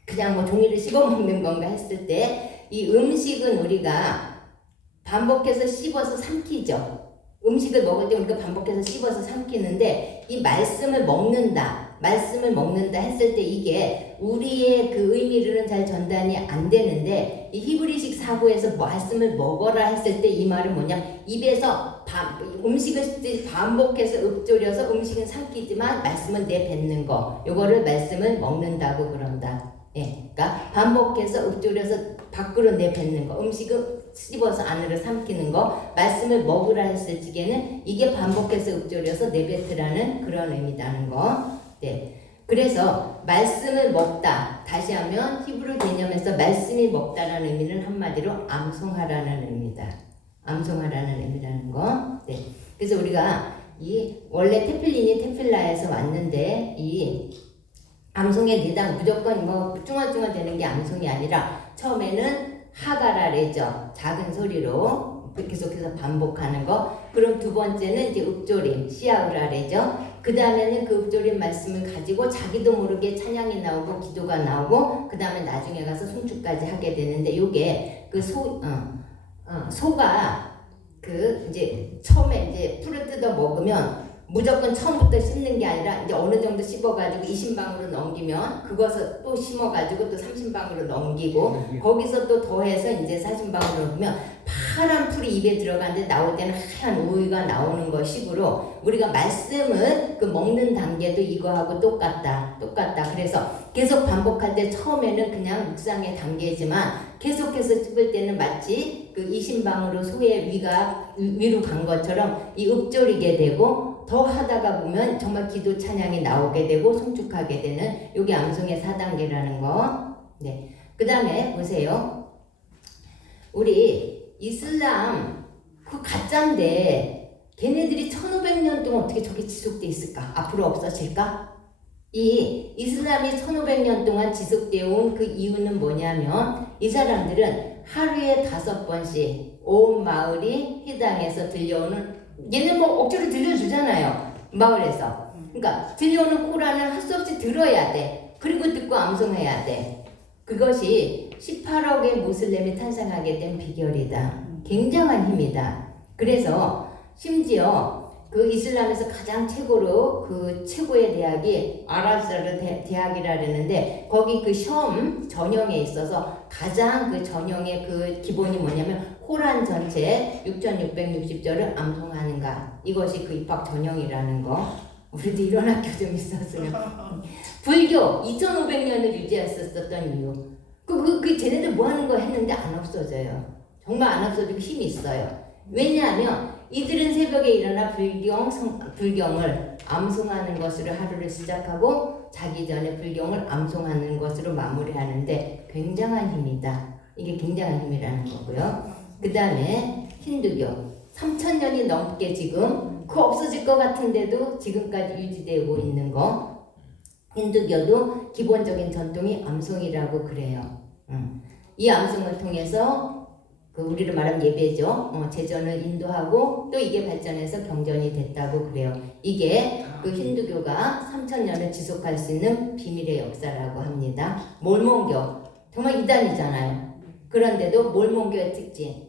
그냥 뭐 종이를 씹어 먹는 건가 했을 때 이 음식은 우리가 반복해서 씹어서 삼키죠. 음식을 먹을 때 우리가 반복해서 씹어서 삼키는데 이 말씀을 먹는다 했을 때 이게 우리의 그 의미로는 잘 전달이 안 되는데 이 히브리식 사고에서 말씀을 먹어라 했을 때 이 말은 뭐냐 입에서 음식을 반복해서 읊조려서 음식은 삼키지만 말씀은 내뱉는 거 요거를 말씀을 먹는다고 그런다. 예, 그러니까 반복해서 읊조려서 밖으로 내뱉는 거 음식은 씹어서 안으로 삼키는 거 말씀을 먹으라 했을 적에는 이게 반복해서 읊조려서 내뱉으라는 그런 의미라는 거. 네. 그래서 말씀을 먹다 다시 하면 히브리 개념에서 말씀이 먹다라는 의미는 한마디로 암송하라는 의미다. 암송하라는 의미라는 거. 네. 그래서 우리가 이 원래 테필린이 테필라에서 왔는데 이 암송의 내당 무조건 뭐 쭝얼쭝얼 되는 게 암송이 아니라 처음에는 하가라래죠. 작은 소리로 계속해서 반복하는 거. 그럼 두 번째는 이제 읊조림 시아우라래죠. 그 다음에는 그 읊조림 말씀을 가지고 자기도 모르게 찬양이 나오고 기도가 나오고 그 다음에 나중에 가서 송축까지 하게 되는데 요게 그 소가 그 이제 처음에 이제 풀을 뜯어 먹으면 무조건 처음부터 씹는 게 아니라 이제 어느 정도 씹어가지고 20방으로 넘기면 그것을 또 심어가지고 또 30방으로 넘기고 거기서 또 더해서 이제 40방으로 넘기면 파란 풀이 입에 들어가는데 나올 때는 하얀 우유가 나오는 것식으로 우리가 말씀은 그 먹는 단계도 이거하고 똑같다. 그래서 계속 반복할 때 처음에는 그냥 묵상의 단계지만 계속해서 씹을 때는 마치 그 이신방으로 소의 위로 간 것처럼 이 읊조리게 되고 더 하다가 보면 정말 기도 찬양이 나오게 되고 송축하게 되는 요게 암송의 4단계라는 거. 네. 그 다음에 보세요. 우리 이슬람 그 가짜인데 걔네들이 1500년 동안 어떻게 저게 지속돼 있을까? 앞으로 없어질까? 이 이슬람이 1500년 동안 지속되어 온 그 이유는 뭐냐면 이 사람들은 하루에 5번씩 온 마을이 해당해서 들려오는 얘는 뭐 억지로 들려주잖아요. 마을에서. 그러니까 들려오는 코란을 할 수 없이 들어야 돼. 그리고 듣고 암송해야 돼. 그것이 18억의 무슬림이 탄생하게 된 비결이다. 굉장한 힘이다. 그래서 심지어 그 이슬람에서 가장 최고로 그 최고의 대학이 아라자르 대학이라 그러는데 거기 그 시험 전형에 있어서 가장 그 전형의 그 기본이 뭐냐면 코란 전체 6660절을 암송하는가. 이것이 그 입학 전형이라는 거. 우리도 이런 학교 좀 있었으면. 불교 2500년을 유지했었던 이유. 그 쟤네들 뭐 하는 거 했는데 안 없어져요. 정말 안 없어지고 힘이 있어요. 왜냐하면 이들은 새벽에 일어나 불경을 암송하는 것으로 하루를 시작하고 자기 전에 불경을 암송하는 것으로 마무리하는데 굉장한 힘이다. 이게 굉장한 힘이라는 거고요. 그 다음에 힌두교 3000년이 넘게 지금 그 없어질 것 같은데도 지금까지 유지되고 있는 거. 힌두교도 기본적인 전통이 암송이라고 그래요. 이 암송을 통해서 그 우리로 말하면 예배죠. 제전을 인도하고 또 이게 발전해서 경전이 됐다고 그래요. 이게 그 힌두교가 3000년을 지속할 수 있는 비밀의 역사라고 합니다. 몰몬교 정말 이단이잖아요. 그런데도 몰몬교의 특징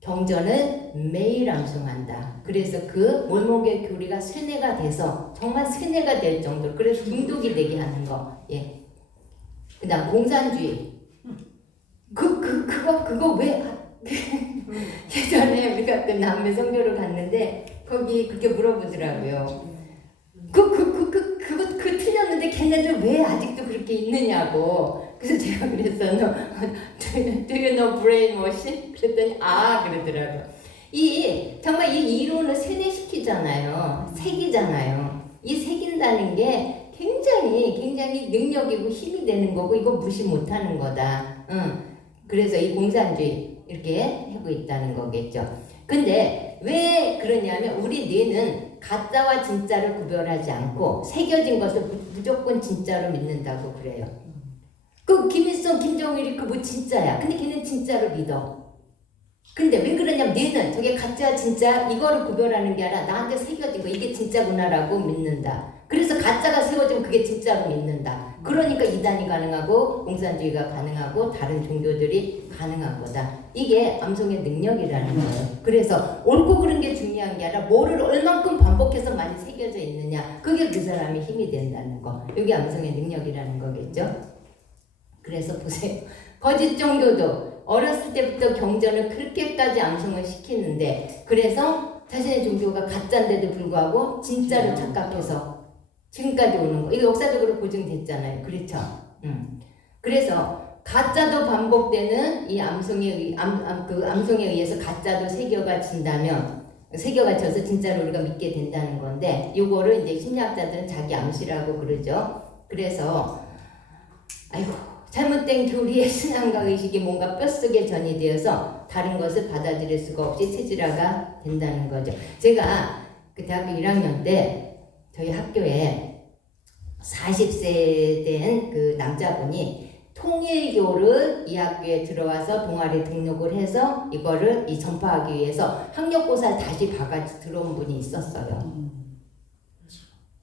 경전을 매일 암송한다. 그래서 그 몰몬교의 교리가 세뇌가 돼서 정말 세뇌가 될 정도로 그래서 중독이 되게 하는 거. 예. 그다음 공산주의 그거 왜 예전에 우리가 그 남매 선교를 갔는데 거기 그렇게 물어보더라고요. 그거 틀렸는데 걔네들 왜 아직도 그렇게 있느냐고. 그래서 제가 그랬어. Do you know brainwashing? 그랬더니 그러더라고요. 정말 이 이론을 세뇌시키잖아요. 새기잖아요. 이 새긴다는 게 굉장히 능력이고 힘이 되는 거고 이거 무시 못하는 거다. 그래서 이 공산주의 이렇게 하고 있다는 거겠죠. 근데 왜 그러냐면 우리 뇌는 가짜와 진짜를 구별하지 않고 새겨진 것을 무조건 진짜로 믿는다고 그래요. 그 김일성, 김정일이 그 뭐 진짜야. 근데 걔는 진짜로 믿어. 근데 왜 그러냐면 뇌는 저게 가짜 진짜 이거를 구별하는 게 아니라 나한테 새겨진 거 이게 진짜구나라고 믿는다. 그래서 가짜가 세워지면 그게 진짜로 믿는다. 그러니까 이단이 가능하고 공산주의가 가능하고 다른 종교들이 가능한 거다. 이게 암송의 능력이라는 거예요. 그래서 옳고 그른 게 중요한 게 아니라 뭐를 얼만큼 반복해서 많이 새겨져 있느냐, 그게 그 사람의 힘이 된다는 거. 이게 암송의 능력이라는 거겠죠. 그래서 보세요. 거짓 종교도 어렸을 때부터 경전을 그렇게까지 암송을 시키는데, 그래서 자신의 종교가 가짜인데도 불구하고 진짜로 착각해서 지금까지 오는 거. 이거 역사적으로 보증됐잖아요. 그렇죠? 그래서 가짜도 반복되는 이 암송에 의해서 가짜도 새겨가져서 진짜로 우리가 믿게 된다는 건데, 요거를 이제 심리학자들은 자기 암시라고 그러죠. 그래서 아이고, 잘못된 교리의 신앙과 의식이 뭔가 뼛속에 전이되어서 다른 것을 받아들일 수가 없이 체질화가 된다는 거죠. 제가 그 대학교 1학년 때 저희 학교에 40세 된 그 남자분이 통일교를 이 학교에 들어와서 동아리 등록을 해서 이거를 전파하기 위해서 학력고사를 다시 봐가지고 들어온 분이 있었어요.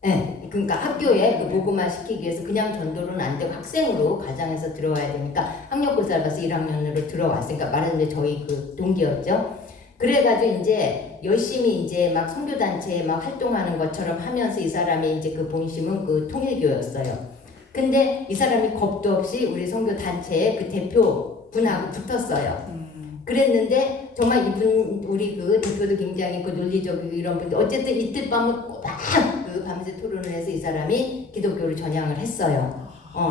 네, 그러니까 학교에 그 보고만 시키기 위해서 그냥 전도는 안 되고 학생으로 가장해서 들어와야 되니까 학력고사를 봐서 1학년으로 들어왔으니까 말하자면 저희 그 동기였죠. 그래가지고 이제 열심히 이제 막 선교단체에 막 활동하는 것처럼 하면서 이 사람이 이제 그 본심은 그 통일교였어요. 근데 이 사람이 겁도 없이 우리 선교단체의 그 대표분하고 붙었어요. 그랬는데 정말 이분 우리 그 대표도 굉장히 그 논리적이고 이런 분들, 어쨌든 이틀 밤을 꼬박 그 밤새 토론을 해서 이 사람이 기독교를 전향을 했어요.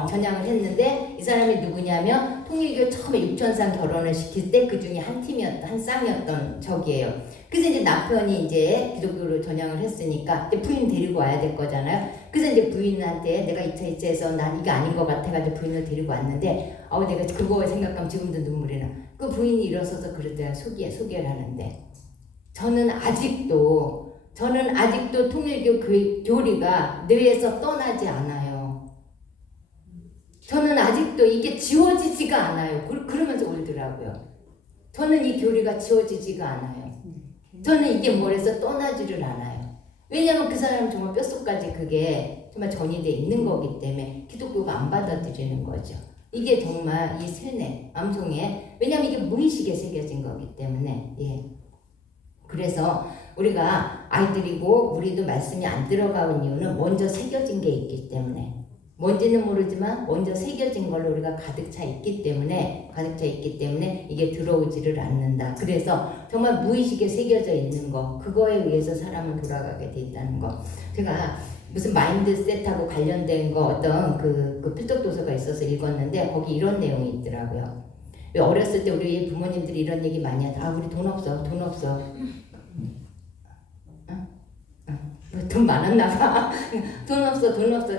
전향을 했는데 이 사람이 누구냐면 통일교 처음에 육천상 결혼을 시킬 때 그 중에 한 쌍이었던 적이에요. 그래서 이제 남편이 이제 기독교로 전향을 했으니까 이제 부인 데리고 와야 될 거잖아요. 그래서 이제 부인한테 내가 이차해서 난 이게 아닌 것 같아가지고 부인을 데리고 왔는데, 내가 그거 생각하면 지금도 눈물이 나. 그 부인이 일어서서 그러더라. 소개를 하는데, 저는 아직도 통일교 그 교리가 뇌에서 떠나지 않아요. 저는 아직도 이게 지워지지가 않아요. 그러면서 울더라고요. 저는 이 교리가 지워지지가 않아요. 저는 이게 머리에서 떠나지를 않아요. 왜냐면 그 사람은 정말 뼛속까지 그게 정말 전이돼 있는 거기 때문에 기독교가 안 받아들이는 거죠. 이게 정말 이 세뇌, 암송에, 왜냐면 이게 무의식에 새겨진 거기 때문에, 예. 그래서 우리가 아이들이고 우리도 말씀이 안 들어가는 이유는 먼저 새겨진 게 있기 때문에, 뭔지는 모르지만 먼저 새겨진 걸로 우리가 가득 차 있기 때문에 이게 들어오지를 않는다. 그래서 정말 무의식에 새겨져 있는 거, 그거에 의해서 사람은 돌아가게 돼 있다는 거. 제가 무슨 마인드셋하고 관련된 거 어떤 그 필독 도서가 있어서 읽었는데 거기 이런 내용이 있더라고요. 왜 어렸을 때 우리 부모님들이 이런 얘기 많이 하다. 우리 돈 없어. 돈 많았나 봐. 돈 없어.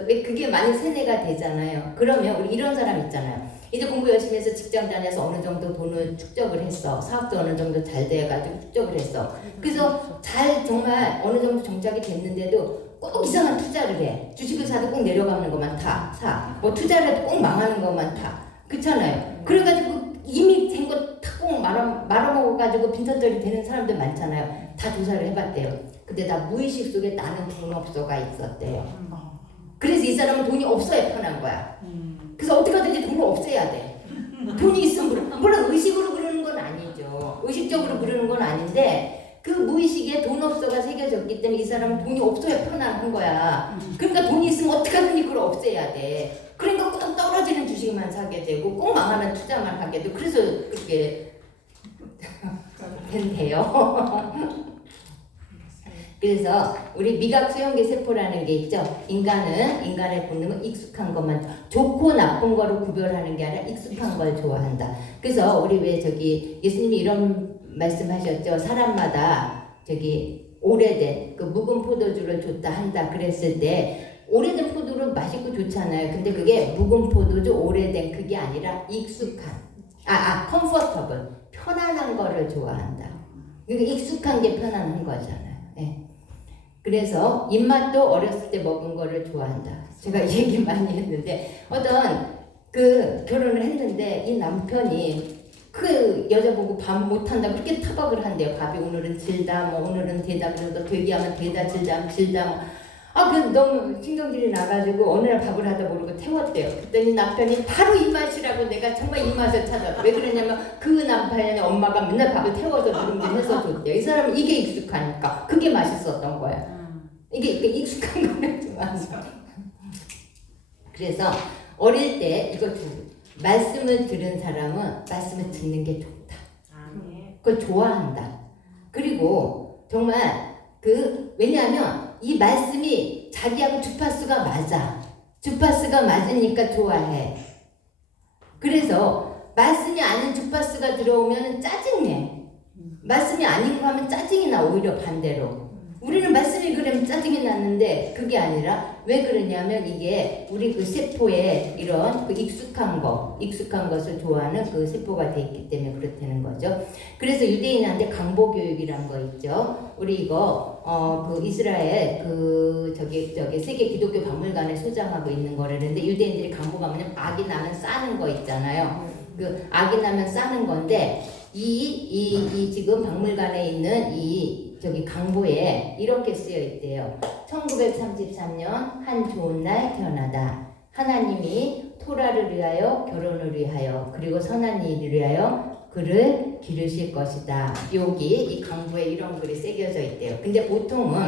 왜 그게 많이 세뇌가 되잖아요. 그러면 우리 이런 사람 있잖아요. 이제 공부 열심히 해서 직장 다녀서 어느 정도 돈을 축적을 했어. 사업도 어느 정도 잘 돼가지고 축적을 했어. 그래서 정말 어느 정도 정착이 됐는데도 꼭 이상한 투자를 해. 주식을 사도 꼭 내려가는 것만 사. 뭐 투자를 해도 꼭 망하는 것만 타. 그렇잖아요. 그래가지고 이미 된 거 다 꼭 말아먹어가지고 빈털터리 되는 사람들 많잖아요. 다 조사를 해봤대요. 근데 다 무의식 속에 나는 돈 없어가 있었대요. 그래서 이 사람은 돈이 없어야 편한 거야. 그래서 어떻게 하든지 돈을 없애야 돼. 돈이 있으면 물론 의식으로 그러는 건 아니죠. 의식적으로 그러는 건 아닌데 그 무의식에 돈 없어가 새겨졌기 때문에 이 사람은 돈이 없어야 편한 거야. 그러니까 돈이 있으면 어떻게 하든지 그걸 없애야 돼. 그러니까 꼭 떨어지는 주식만 사게 되고 꼭 망하는 투자만 하게 되고, 그래서 그렇게 된대요. 그래서 우리 미각 수용계 세포라는 게 있죠. 인간의 본능은 익숙한 것만, 좋고 나쁜 거로 구별하는 게 아니라 익숙한 걸 좋아한다. 그래서 우리 왜 예수님이 이런 말씀하셨죠. 사람마다 오래된 그 묵은 포도주를 줬다 한다 그랬을 때, 오래된 포도를 맛있고 좋잖아요. 근데 그게 묵은 포도주 오래된 그게 아니라 익숙한, comfortable, 편안한 거를 좋아한다. 그러니까 익숙한 게 편안한 거잖아요. 네. 그래서 입맛도 어렸을 때 먹은 거를 좋아한다. 제가 얘기 많이 했는데, 어떤 그 결혼을 했는데 이 남편이 그 여자 보고 밥 못한다 그렇게 타박을 한대요. 밥이 오늘은 질다, 뭐 오늘은 되다, 그래서 되기하면 되다, 질다, 뭐. 그 너무 신경질이 나가지고 어느 날 밥을 하다 모르고 태웠대요. 그랬더니 남편이 바로 이 맛이라고 내가 정말 이 맛을 찾아. 왜 그러냐면 그 남편의 엄마가 맨날 밥을 태워서 누룽지 해서 줬대요. 이 사람은 이게 익숙하니까 그게 맛있었던 거야. 이게 익숙한 거는 좀 맞아. 그래서 어릴 때 이거 말씀을 들은 사람은 말씀을 듣는 게 좋다. 그걸 좋아한다. 그리고 정말 왜냐하면 이 말씀이 자기하고 주파수가 맞아. 주파수가 맞으니까 좋아해. 그래서 말씀이 아닌 주파수가 들어오면 짜증내. 말씀이 아닌 거 하면 짜증이 나. 오히려 반대로. 우리는 말씀이 그러면 짜증이 났는데 그게 아니라 왜 그러냐면 이게 우리 그 세포에 이런 그 익숙한 것을 좋아하는 그 세포가 돼 있기 때문에 그렇다는 거죠. 그래서 유대인한테 강보 교육이란 거 있죠. 우리 이거 그 이스라엘 저기 세계 기독교 박물관에 소장하고 있는 거라는데 유대인들이 강보가 뭐냐면 아기 나면 싸는 거 있잖아요. 그 아기 나면 싸는 건데 이 지금 박물관에 있는 저기 강보에 이렇게 쓰여 있대요. 1933년 한 좋은 날 태어나다. 하나님이 토라를 위하여 결혼을 위하여 그리고 선한 일을 위하여 그를 기르실 것이다. 여기 이 강보에 이런 글이 새겨져 있대요. 근데 보통은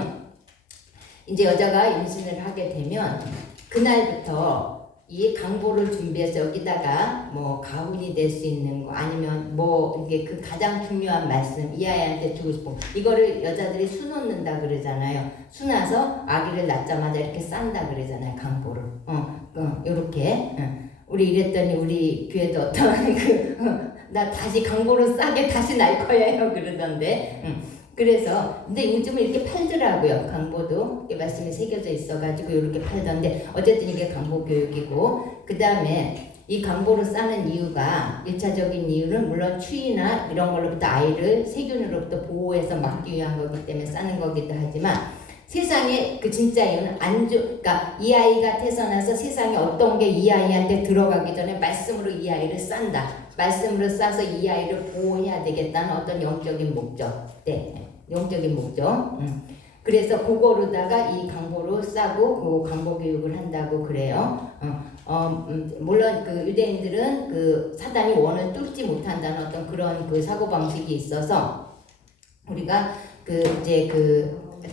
이제 여자가 임신을 하게 되면 그날부터 이 강보를 준비해서 여기다가 뭐 가훈이 될 수 있는 거 아니면 뭐 이게 그 가장 중요한 말씀 이 아이한테 주고 싶은 이거를 여자들이 수놓는다 그러잖아요. 수나서 아기를 낳자마자 이렇게 싼다 그러잖아요. 강보를 요렇게 우리 이랬더니 우리 교회도 어떤 나 다시 강보를 싸게 다시 날 거예요 그러던데. 그래서 근데 요즘은 이렇게 팔더라고요. 강보도 이게 말씀이 새겨져 있어가지고 이렇게 팔던데 어쨌든 이게 강보 교육이고 그 다음에 이 강보를 싸는 이유가 1차적인 이유는 물론 추위나 이런 걸로부터 아이를 세균으로부터 보호해서 막기 위한 거기 때문에 싸는 거기도 하지만 세상에 그 진짜 이유는 그러니까 이 아이가 태어나서 세상에 어떤 게 이 아이한테 들어가기 전에 말씀으로 이 아이를 싼다. 말씀으로 싸서 이 아이를 보호해야 되겠다는 어떤 영적인 목적. 네. 영적인 목적. 그래서 그거로다가 이 강보로 싸고 그 강보 교육을 한다고 그래요. 물론 그 유대인들은 그 사단이 원을 뚫지 못한다는 어떤 그런 그 사고 방식이 있어서 우리가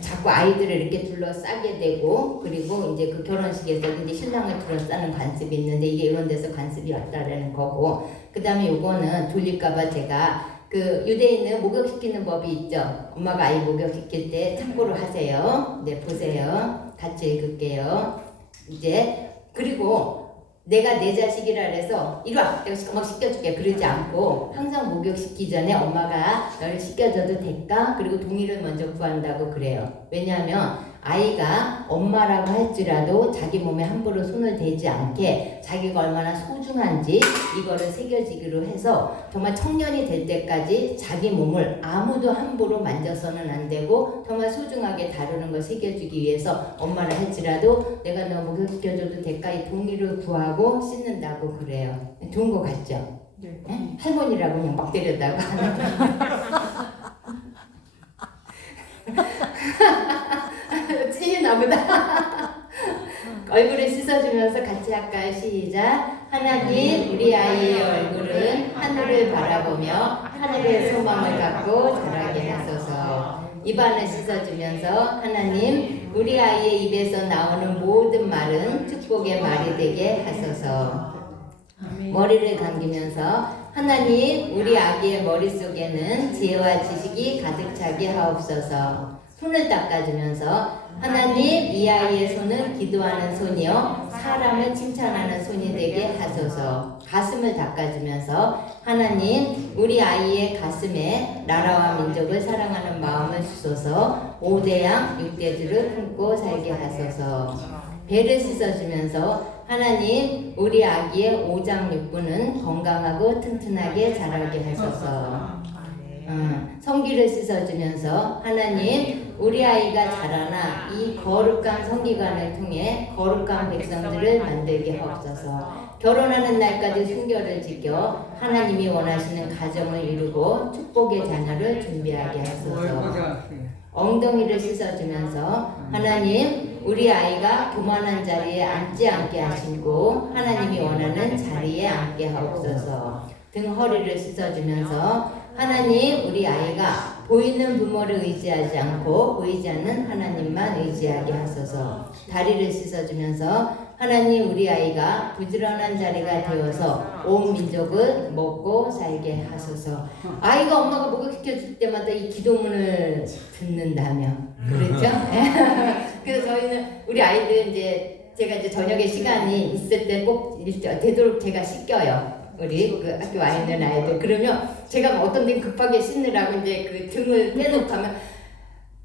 자꾸 아이들을 이렇게 둘러싸게 되고 그리고 이제 그 결혼식에서 이제 신랑을 둘러싸는 관습이 있는데 이게 이런 데서 관습이 왔다라는 거고 그 다음에 요거는 졸릴까봐 제가 그 유대인은 목욕시키는 법이 있죠. 엄마가 아이 목욕시킬 때 참고로 하세요. 네, 보세요. 같이 읽을게요. 이제 그리고 내가 내 자식이라 해서 이리 와 내가 막 씻겨줄게 그러지 않고 항상 목욕시키기 전에 엄마가 너를 씻겨줘도 될까? 그리고 동의를 먼저 구한다고 그래요. 왜냐하면 아이가 엄마라고 할지라도 자기 몸에 함부로 손을 대지 않게 자기가 얼마나 소중한지 이거를 새겨지기로 해서 정말 청년이 될 때까지 자기 몸을 아무도 함부로 만져서는 안 되고 정말 소중하게 다루는 걸 새겨주기 위해서 엄마라 할지라도 내가 너 목욕시켜줘도 될까? 이 동의를 구하고 씻는다고 그래요. 좋은 거 같죠? 네. 할머니라고 그냥 막 때렸다가 찐이나 보다. 얼굴을 씻어주면서 같이 할까요? 시작. 하나님 우리 아이의 얼굴은 하늘을 바라보며 하늘의 소망을 갖고 자라게 하소서. 입안을 씻어주면서 하나님 우리 아이의 입에서 나오는 모든 말은 축복의 말이 되게 하소서. 머리를 감기면서 하나님 우리 아기의 머릿속에는 지혜와 지식이 가득 차게 하옵소서. 손을 닦아주면서 하나님 이 아이의 손은 기도하는 손이요 사람을 칭찬하는 손이 되게 하소서. 가슴을 닦아주면서 하나님 우리 아이의 가슴에 나라와 민족을 사랑하는 마음을 주소서. 5대양 6대주를 품고 살게 하소서. 배를 씻어주면서 하나님 우리 아기의 오장육부는 건강하고 튼튼하게 자라게 하소서. 성기를 씻어주면서 하나님 우리 아이가 자라나 이 거룩한 성기관을 통해 거룩한 백성들을 만들게 하옵소서. 결혼하는 날까지 순결을 지켜 하나님이 원하시는 가정을 이루고 축복의 자녀를 준비하게 하소서. 엉덩이를 씻어주면서 하나님 우리 아이가 교만한 자리에 앉지 않게 하시고 하나님이 원하는 자리에 앉게 하옵소서. 등 허리를 씻어주면서 하나님 우리 아이가 보이는 부모를 의지하지 않고 보이지 않는 하나님만 의지하게 하소서. 다리를 씻어주면서 하나님 우리 아이가 부지런한 자리가 되어서 온 민족을 먹고 살게 하소서. 아이가 엄마가 목욕시켜줄 때마다 이 기도문을 듣는다며 그렇죠? 그래서 저희는 우리 아이들 이제 제가 이제 저녁에 시간이 있을 때 꼭 되도록 제가 씻겨요. 우리 그 학교 와 있는 아이들. 그러면 제가 뭐 어떤 데는 급하게 씻느라고 이제 그 등을 빼놓고 하면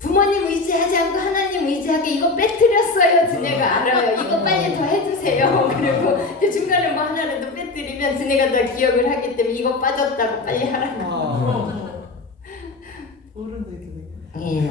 부모님 의지하지 않고 하나님 의지하게 이거 빼뜨렸어요. 드네가 알아요. 이거 빨리 더 해주세요. 그리고 중간에 뭐 하나라도 빼뜨리면 드네가 더 기억을 하기 때문에 이거 빠졌다고 빨리 하라고. 어른도 이렇게 되겠네. 예.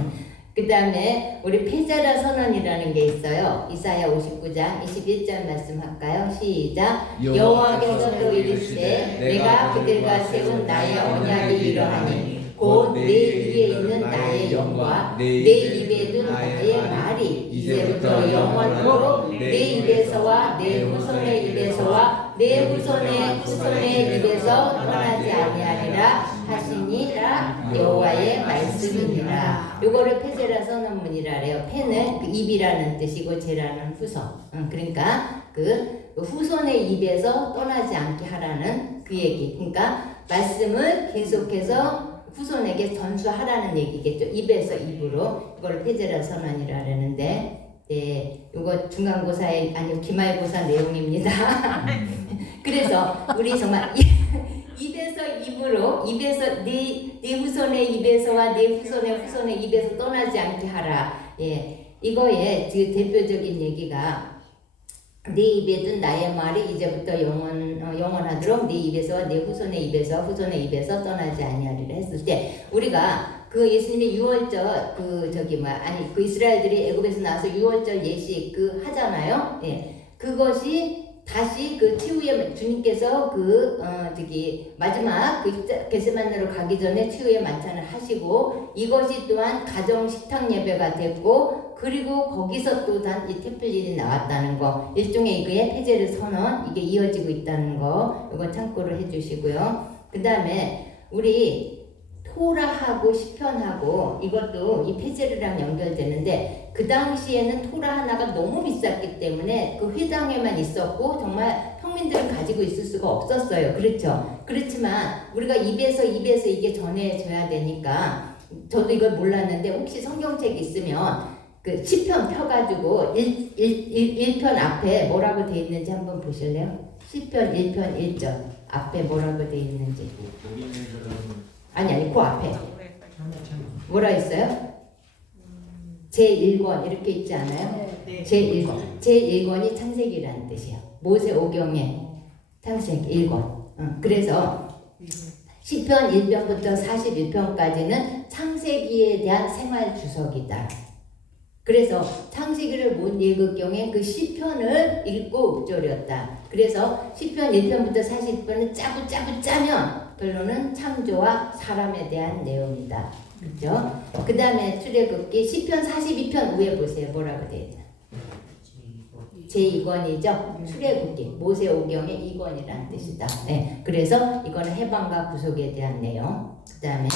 그 다음에 우리 패자라 선언이라는 게 있어요. 이사야 59장 21절 말씀 할까요? 시작. 여호와께서 또 이르시되 내가 그들과 세운 나의 언약이 이러하니 곧 내 위에 있는 나의 영과 내 입에 둔 나의 말이 이제부터 영원토록 내 입에서와 내 후손의 입에서와 내 후손의 후손의 입에서 떠나지 아니하리라 하시니라 여호와의 말씀이니라. 요거를 페제라 선언문이라 그래요. 페는 그 입이라는 뜻이고 제라는 후손. 그러니까 그 후손의 입에서 떠나지 않게 하라는 그 얘기. 그러니까 말씀을 계속해서 후손에게 전수하라는 얘기겠죠. 입에서 입으로. 이걸 페제라 선언이라 그러는데, 네, 요거 중간고사의 아니 기말고사 내용입니다. 그래서 우리 정말 입에서 입으로, 입에서 네 후손의 입에서와 네 후손의 후손의 입에서 떠나지 않게 하라. 예, 이거의 그 대표적인 얘기가 네 입에 둔 나의 말이 이제부터 영원하도록 네 입에서와 네 후손의 입에서 후손의 입에서 떠나지 아니하리라 했을 때 우리가 그 예수님의 유월절 그 이스라엘들이 애굽에서 나와서 유월절 예식 그 하잖아요. 예, 그것이 다시 그 치유의 주님께서 마지막 그 겟세마네로 가기 전에 치유의 만찬을 하시고 이것이 또한 가정 식탁 예배가 됐고 그리고 거기서 또 이 테플린이 나왔다는 거 일종의 이거의 폐제를 선언 이게 이어지고 있다는 거 이거 참고를 해주시고요. 그 다음에 우리 토라하고 시편하고 이것도 이 폐제르랑 연결되는데 그 당시에는 토라 하나가 너무 비쌌기 때문에 그 회당에만 있었고 정말 평민들은 가지고 있을 수가 없었어요. 그렇죠? 그렇지만 우리가 입에서 이게 전해져야 되니까 저도 이걸 몰랐는데 혹시 성경책 있으면 그 시편 펴가지고 1편 앞에 뭐라고 돼 있는지 한번 보실래요? 시편 1편 1절 앞에 뭐라고 돼 있는지 아니 그 앞에 뭐라 있어요? 제1권 이렇게 있지 않아요? 네. 제1권이 창세기라는 뜻이에요. 모세오경의 창세기 1권. 그래서 시편 1편부터 41편까지는 창세기에 대한 생활 주석이다. 그래서 창세기를 못 읽을 경우에 그 시편을 읽고 읊조렸다. 그래서 시편 1편부터 40편을 짜고 짜면 결론은 창조와 사람에 대한 내용이다. 그죠? 그 다음에 출애굽기 시편 42편 위에 보세요. 뭐라고 되어 있나? 제2권이죠. 출애굽기 모세오경의 2권이라는 뜻이다. 네, 그래서 이거는 해방과 구속에 대한 내용. 그 다음에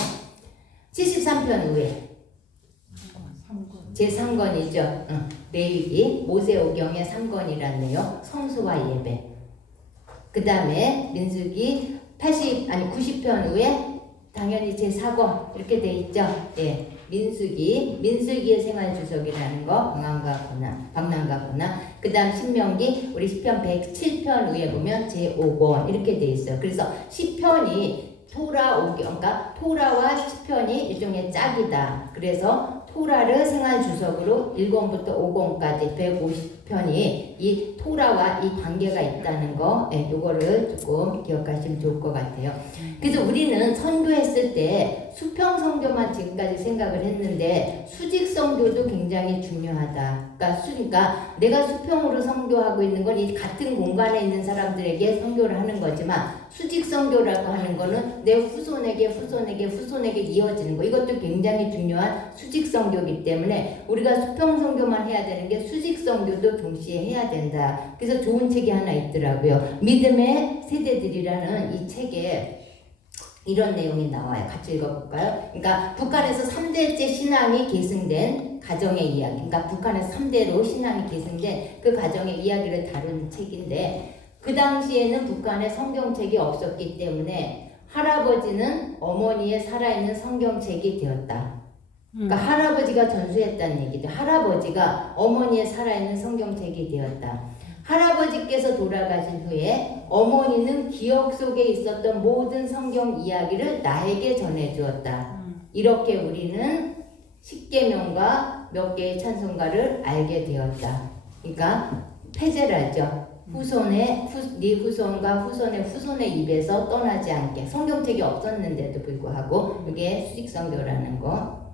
73편 위에 제3권이죠. 레위기 모세오경의 3권이라는 내용. 성수와 예배. 그 다음에 민수기 90편 후에 당연히 제4권 이렇게 돼 있죠. 예, 민수기의 생활 주석이라는 거 방랑과 고난. 그 다음 신명기 우리 시편 107편 위에 보면 제5권 이렇게 돼 있어요. 그래서 시편이 그러니까 토라와 시편이 일종의 짝이다. 그래서 토라를 생활 주석으로 1권부터 5권까지 150편이 이 토라와 이 관계가 있다는 거, 요거를 조금 기억하시면 좋을 것 같아요. 그래서 우리는 선교했을 때 수평 선교만 지금까지 생각을 했는데 수직 선교도 굉장히 중요하다. 그러니까 내가 수평으로 선교하고 있는 건 이 같은 공간에 있는 사람들에게 선교를 하는 거지만 수직 선교라고 하는 거는 내 후손에게 이어지는 거. 이것도 굉장히 중요한 수직 성교이기 때문에 우리가 수평 성교만 해야 되는 게 수직 성교도 동시에 해야 된다. 그래서 좋은 책이 하나 있더라고요. 믿음의 세대들이라는 이 책에 이런 내용이 나와요. 같이 읽어볼까요? 그러니까 북한에서 3대째 신앙이 계승된 가정의 이야기. 그러니까 북한에서 3대로 신앙이 계승된 그 가정의 이야기를 다룬 책인데 그 당시에는 북한에 성경책이 없었기 때문에 할아버지는 어머니의 살아있는 성경책이 되었다. 그러니까 할아버지가 전수했다는 얘기죠. 할아버지가 어머니의 살아있는 성경책이 되었다. 할아버지께서 돌아가신 후에 어머니는 기억 속에 있었던 모든 성경 이야기를 나에게 전해주었다. 이렇게 우리는 십계명과 몇 개의 찬송가를 알게 되었다. 그러니까 폐제라죠. 네 후손과 후손의 후손의 입에서 떠나지 않게. 성경책이 없었는데도 불구하고 이게 수직성교라는 거.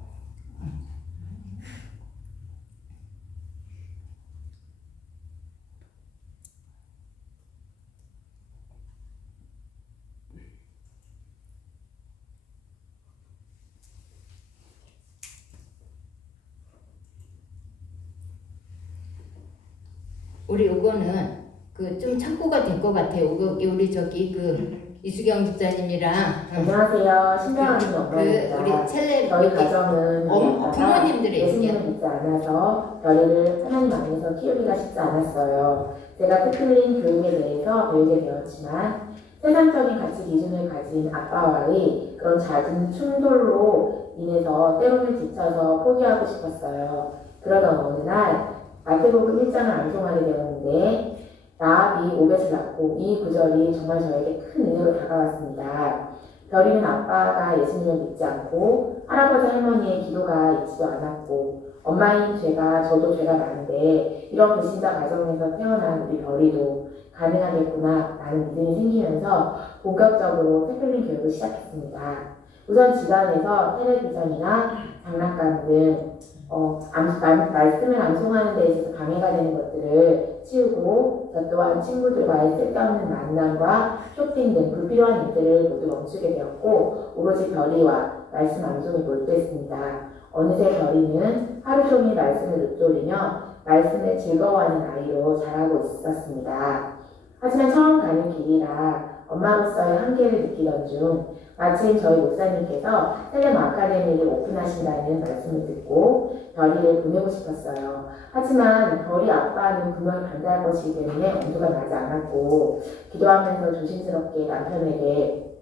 우리 요거는 그 좀 참고가 될 것 같아요. 우리 저기 그 이수경 집사님이랑 안녕하세요. 신명하는 영광입니다. 우리 첼레 저희 가정은 부모님들의 예수님을 얘기예요. 믿지 않아서 별이를 하나님 안에서 키우기가 쉽지 않았어요. 제가 특별히 교육에 대해서 배우게 되었지만 세상적인 가치 기준을 가진 아빠와의 그런 잦은 충돌로 인해서 때로는 지쳐서 포기하고 싶었어요. 그러던 어느 날 마태복음 1장을 암송하게 되었는데 라합이 오벳을 낳고 이 구절이 정말 저에게 큰 은혜로 다가왔습니다. 별이는 아빠가 예수님을 믿지 않고 할아버지 할머니의 기도가 있지도 않았고 엄마인 저도 죄가 많은데 이런 불신자 가정에서 태어난 우리 별이도 가능하겠구나 라는 믿음이 생기면서 본격적으로 태클링 교육을 시작했습니다. 우선 집안에서 텔레비전이나 장난감 등 말씀을 암송하는 데 있어서 방해가 되는 것들을 치우고 저 또한 친구들과의 쓸데없는 만남과 쇼핑 등 불필요한 일들을 모두 멈추게 되었고 오로지 별이와 말씀 암송에 몰두했습니다. 어느새 별이는 하루 종일 말씀을 읊조리며 말씀을 즐거워하는 아이로 자라고 있었습니다. 하지만 처음 가는 길이라 엄마로서의 한계를 느끼던 중 마침 저희 목사님께서 셀렘 아카데미를 오픈하신다는 말씀을 듣고 별이를 보내고 싶었어요. 하지만 별이 아빠는 분명히 반대할 것이기 때문에 엄두가 나지 않았고 기도하면서 조심스럽게 남편에게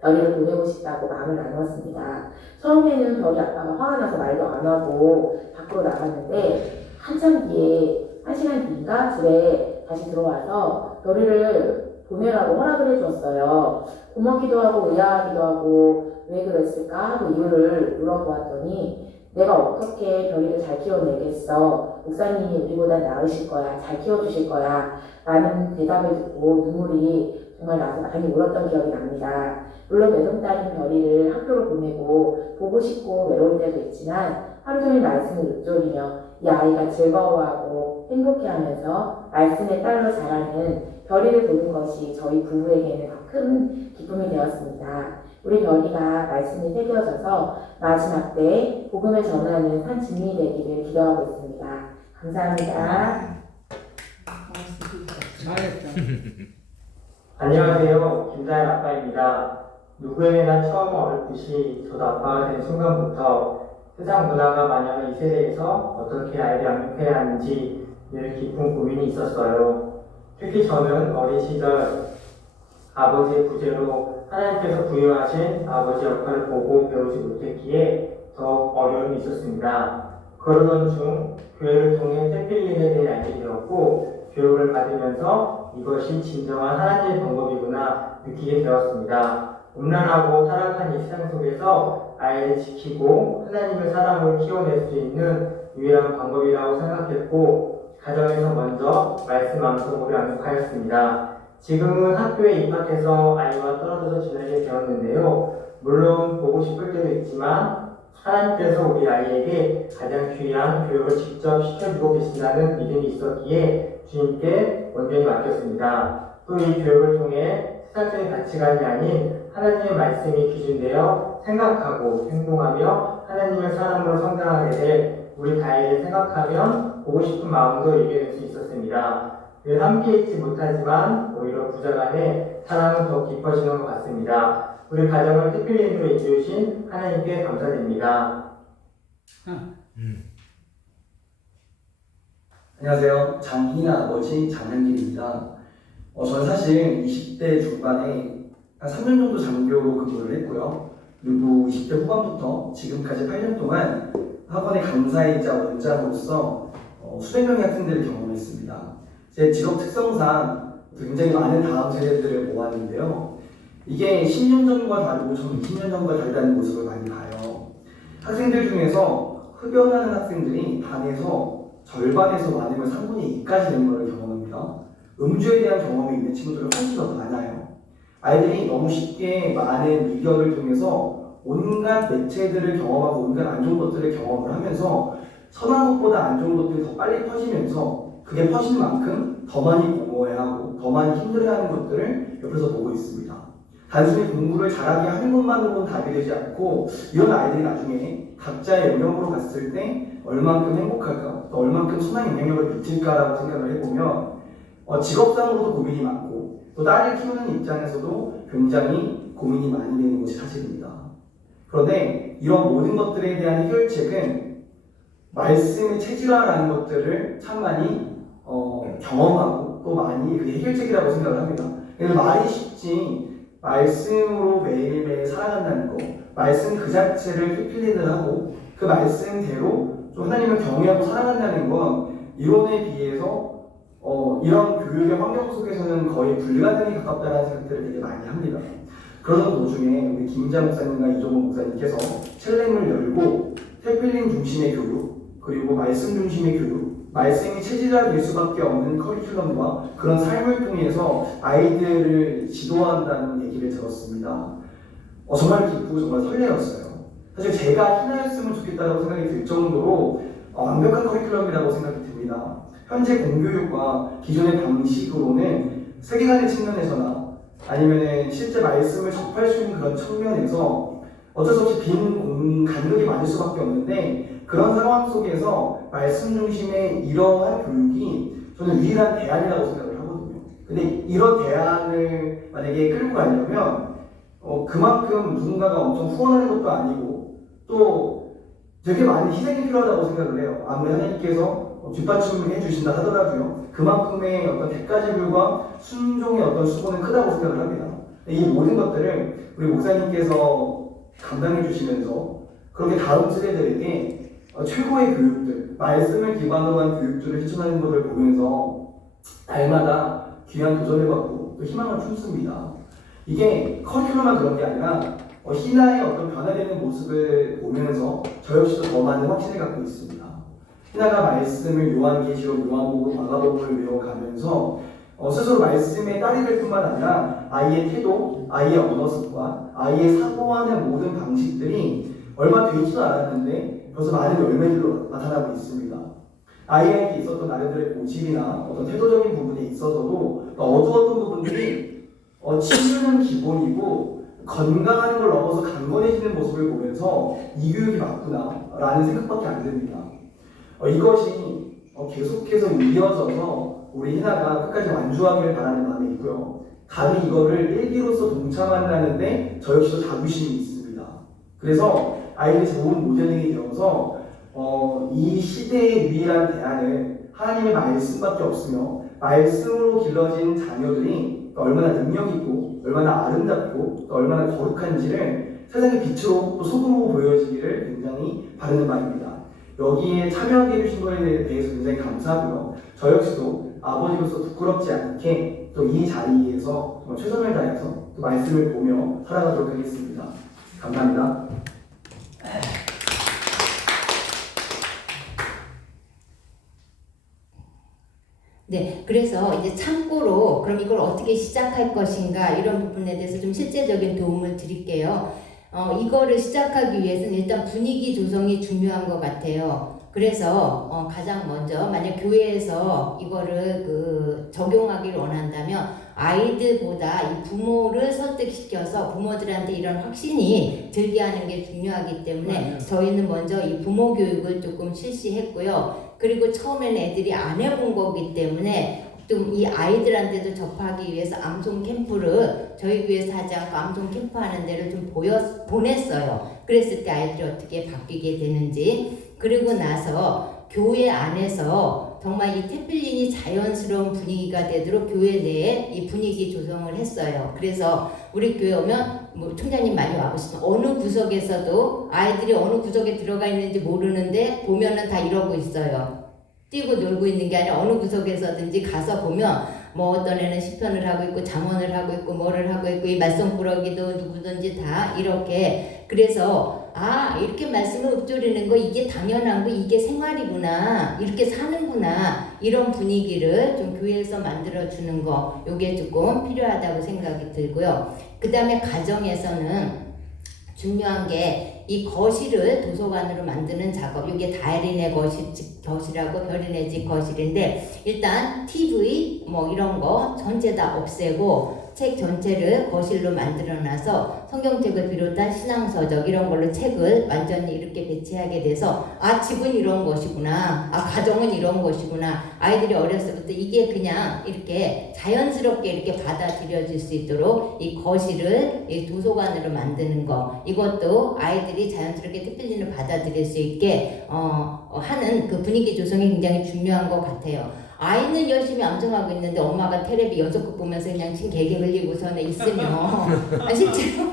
별이를 보내고 싶다고 마음을 나누었습니다. 처음에는 별이 아빠가 화가 나서 말도 안 하고 밖으로 나갔는데 한참 뒤에 1시간 뒤인가 집에 다시 들어와서 별이를 보내라고 허락을 해주었어요. 고맙기도 하고 의아하기도 하고 왜 그랬을까 하고 이유를 물어보았더니 내가 어떻게 별이를 잘 키워내겠어. 목사님이 우리보다 나으실 거야. 잘 키워주실 거야. 라는 대답을 듣고 눈물이 정말 나서 많이 울었던 기억이 납니다. 물론 외동딸인 별이를 학교로 보내고 보고 싶고 외로울 때도 있지만 하루 종일 말씀을 읊조리며 이 아이가 즐거워하고 행복해하면서 말씀의 딸로 자라는 별이를 보는 것이 저희 부부에게는 큰 기쁨이 되었습니다. 우리 별이가 말씀이 새겨져서 마지막 때 복음을 전하는 산 증인이 되기를 기도하고 있습니다. 감사합니다. 잘했다. 안녕하세요. 김다일 아빠입니다. 누구에게나 처음 어렵듯이 저도 아빠가 된 순간부터 세상 문화가 만연한 이 세대에서 어떻게 아이를 양육해야 하는지 늘 깊은 고민이 있었어요. 특히 저는 어린 시절 아버지의 부재로 하나님께서 부여하신 아버지 역할을 보고 배우지 못했기에 더욱 어려움이 있었습니다. 그러던 중 교회를 통해 태필린에 대해 알게 되었고 교육을 받으면서 이것이 진정한 하나님의 방법이구나 느끼게 되었습니다. 음란하고 타락한 이 세상 속에서 아이를 지키고 하나님의 사랑으로 키워낼 수 있는 유일한 방법이라고 생각했고 가정에서 먼저 말씀 암송으로 양육하였습니다. 지금은 학교에 입학해서 아이와 떨어져서 지내게 되었는데요. 물론 보고 싶을 때도 있지만 하나님께서 우리 아이에게 가장 귀한 교육을 직접 시켜주고 계신다는 믿음이 있었기에 주님께 온전히 맡겼습니다. 또 이 교육을 통해 세상적인 가치관이 아닌 하나님의 말씀이 기준되어 생각하고 행동하며 하나님의 사람으로 성장하게 돼 우리 다이를 생각하면 보고 싶은 마음도 있게 될 수 있었습니다. 늘 함께 있지 못하지만 오히려 부자간에 사랑을 더 깊어지는 것 같습니다. 우리 가정을 특별히로 이끌으신 하나님께 감사드립니다. 안녕하세요. 장희나 아버지 장현길입니다. 저는 사실 20대 중반에 한 3년 정도 장교로 근무를 했고요. 그리고 20대 후반부터 지금까지 8년 동안 학원의 강사이자 원장으로서 수백 명의 학생들을 경험했습니다. 제 직업 특성상 굉장히 많은 다음 세대들을 모았는데요. 이게 10년 전과 다르고 전 20년 전과 다르다는 모습을 많이 봐요. 학생들 중에서 흡연하는 학생들이 반에서 절반에서 많으면 3분의 2까지 되는 걸 경험합니다. 음주에 대한 경험이 있는 친구들은 훨씬 더 많아요. 아이들이 너무 쉽게 많은 미디어를 통해서 온갖 매체들을 경험하고 온갖 안 좋은 것들을 경험을 하면서 선한 것보다 안 좋은 것들이 더 빨리 퍼지면서 그게 퍼지는 만큼 더 많이 공부해야 하고 더 많이 힘들어하는 것들을 옆에서 보고 있습니다. 단순히 공부를 잘하게 하는 것만으로는 답이 되지 않고 이런 아이들이 나중에 각자의 영역으로 갔을 때 얼만큼 행복할까, 또 얼만큼 선한 영향력을 미칠까라고 생각을 해보면 직업상으로도 고민이 많고 또 딸을 키우는 입장에서도 굉장히 고민이 많이 되는 것이 사실입니다. 그런데 이런 모든 것들에 대한 해결책은 말씀의 체질화라는 것들을 참 많이 경험하고 또 많이 그게 해결책이라고 생각을 합니다. 그래서 말이 쉽지 말씀으로 매일매일 살아간다는 거, 말씀 그 자체를 휘필리를 하고 그 말씀대로 좀 하나님을 경외하고 살아간다는 건 이론에 비해서 이런 교육의 환경 속에서는 거의 불가능에 가깝다는 생각들을 되게 많이 합니다. 그러는 도중에 우리 김자 목사님과 이종호 목사님께서 첼렘을 열고 태필린 중심의 교육, 그리고 말씀 중심의 교육, 말씀이 체질화될 수밖에 없는 커리큘럼과 그런 삶을 통해서 아이들을 지도한다는 얘기를 들었습니다. 정말 기쁘고 정말 설레었어요. 사실 제가 희나였으면 좋겠다고 생각이 들 정도로 완벽한 커리큘럼이라고 생각이 듭니다. 현재 공교육과 기존의 방식으로는 세계관의 측면에서나 아니면 실제 말씀을 접할 수 있는 그런 측면에서 어쩔 수 없이 빈 간극이 많을 수밖에 없는데 그런 상황 속에서 말씀 중심의 이러한 교육이 저는 유일한 대안이라고 생각을 하거든요. 근데 이런 대안을 만약에 끌고 가려면 그만큼 누군가가 엄청 후원하는 것도 아니고 또 되게 많은 희생이 필요하다고 생각을 해요. 아무리 하나님께서 뒷받침을 해주신다 하더라도요. 그만큼의 어떤 대가지불과 순종의 어떤 수고는 크다고 생각을 합니다. 이 모든 것들을 우리 목사님께서 감당해 주시면서 그렇게 다음 세대들에게 최고의 교육들, 말씀을 기반으로 한 교육들을 실천하는 것을 보면서 날마다 귀한 도전을 받고 또 희망을 품습니다. 이게 커리큘럼만 그런 게 아니라 신화의 어떤 변화되는 모습을 보면서 저 역시도 더 많은 확신을 갖고 있습니다. 신화가 말씀을 요한계시록, 요한복음, 마가복음을 외워가면서 스스로 말씀의 딸이 될 뿐만 아니라 아이의 태도, 아이의 언어 습관, 아이의 사고하는 모든 방식들이 얼마 되지도 않았는데 벌써 많은 열매들로 나타나고 있습니다. 아이에게 있었던 나름대로의 고집이나 어떤 태도적인 부분에 있어서도 어두웠던 부분들이 치유는 기본이고 건강하는 걸 넘어서 강건해지는 모습을 보면서 이 교육이 맞구나 라는 생각밖에 안 듭니다. 이것이 계속해서 이어져서 우리 희나가 끝까지 완주하기를 바라는 마음이 있고요. 감히 이거를 일기로서 동참한다는데 저 역시도 자부심이 있습니다. 그래서 아이들이 좋은 모델링이 되어서 이 시대의 유일한 대안은 하나님의 말씀밖에 없으며 말씀으로 길러진 자녀들이 얼마나 능력있고 얼마나 아름답고 또 얼마나 거룩한지를 세상의 빛으로 또 소금으로 보여지기를 굉장히 바라는 바입니다. 여기에 참여하게 해주신 것에 대해서 굉장히 감사하고요. 저 역시도 아버지로서 부끄럽지 않게 또 이 자리에서 최선을 다해서 또 말씀을 보며 살아가도록 하겠습니다. 감사합니다. 네, 그래서 이제 참고로 그럼 이걸 어떻게 시작할 것인가 이런 부분에 대해서 좀 실제적인 도움을 드릴게요. 이거를 시작하기 위해서는 일단 분위기 조성이 중요한 것 같아요. 그래서 가장 먼저 만약 교회에서 이거를 적용하기를 원한다면 아이들보다 이 부모를 설득시켜서 부모들한테 이런 확신이 들게 하는 게 중요하기 때문에 저희는 먼저 이 부모 교육을 조금 실시했고요. 그리고 처음에는 애들이 안 해본 거기 때문에 좀 이 아이들한테도 접하기 위해서 암송 캠프를 저희 교회에서 하지 않고 암송 캠프 하는 데를 좀 보냈어요. 그랬을 때 아이들이 어떻게 바뀌게 되는지. 그리고 나서 교회 안에서 정말 이 태필린이 자연스러운 분위기가 되도록 교회 내에 이 분위기 조성을 했어요. 그래서 우리 교회 오면 뭐 총장님 많이 와보시면 어느 구석에서도 아이들이 어느 구석에 들어가 있는지 모르는데 보면은 다 이러고 있어요. 뛰고 놀고 있는 게 아니라 어느 구석에서든지 가서 보면 뭐 어떤 애는 시편을 하고 있고 잠언을 하고 있고 뭐를 하고 있고 이 말썽꾸러기도 누구든지 다 이렇게. 그래서 이렇게 말씀을 읊조리는 거 이게 당연한 거 이게 생활이구나 이렇게 사는구나 이런 분위기를 좀 교회에서 만들어주는 거 요게 조금 필요하다고 생각이 들고요. 그 다음에 가정에서는 중요한 게 이 거실을 도서관으로 만드는 작업. 이게 다혜린의 거실하고 별이네 집 거실인데 일단 TV 뭐 이런 거 전체 다 없애고 책 전체를 거실로 만들어놔서 성경책을 비롯한 신앙서적 이런 걸로 책을 완전히 이렇게 배치하게 돼서 집은 이런 것이구나, 가정은 이런 것이구나. 아이들이 어렸을 때부터 이게 그냥 이렇게 자연스럽게 이렇게 받아들여질 수 있도록 이 거실을 이 도서관으로 만드는 거. 이것도 아이들이 자연스럽게 태필린을 받아들일 수 있게 하는 그 분위기 조성이 굉장히 중요한 것 같아요. 아이는 열심히 암송하고 있는데 엄마가 테레비 6곡 보면서 그냥 침 개개 흘리고서는 있으면 실제로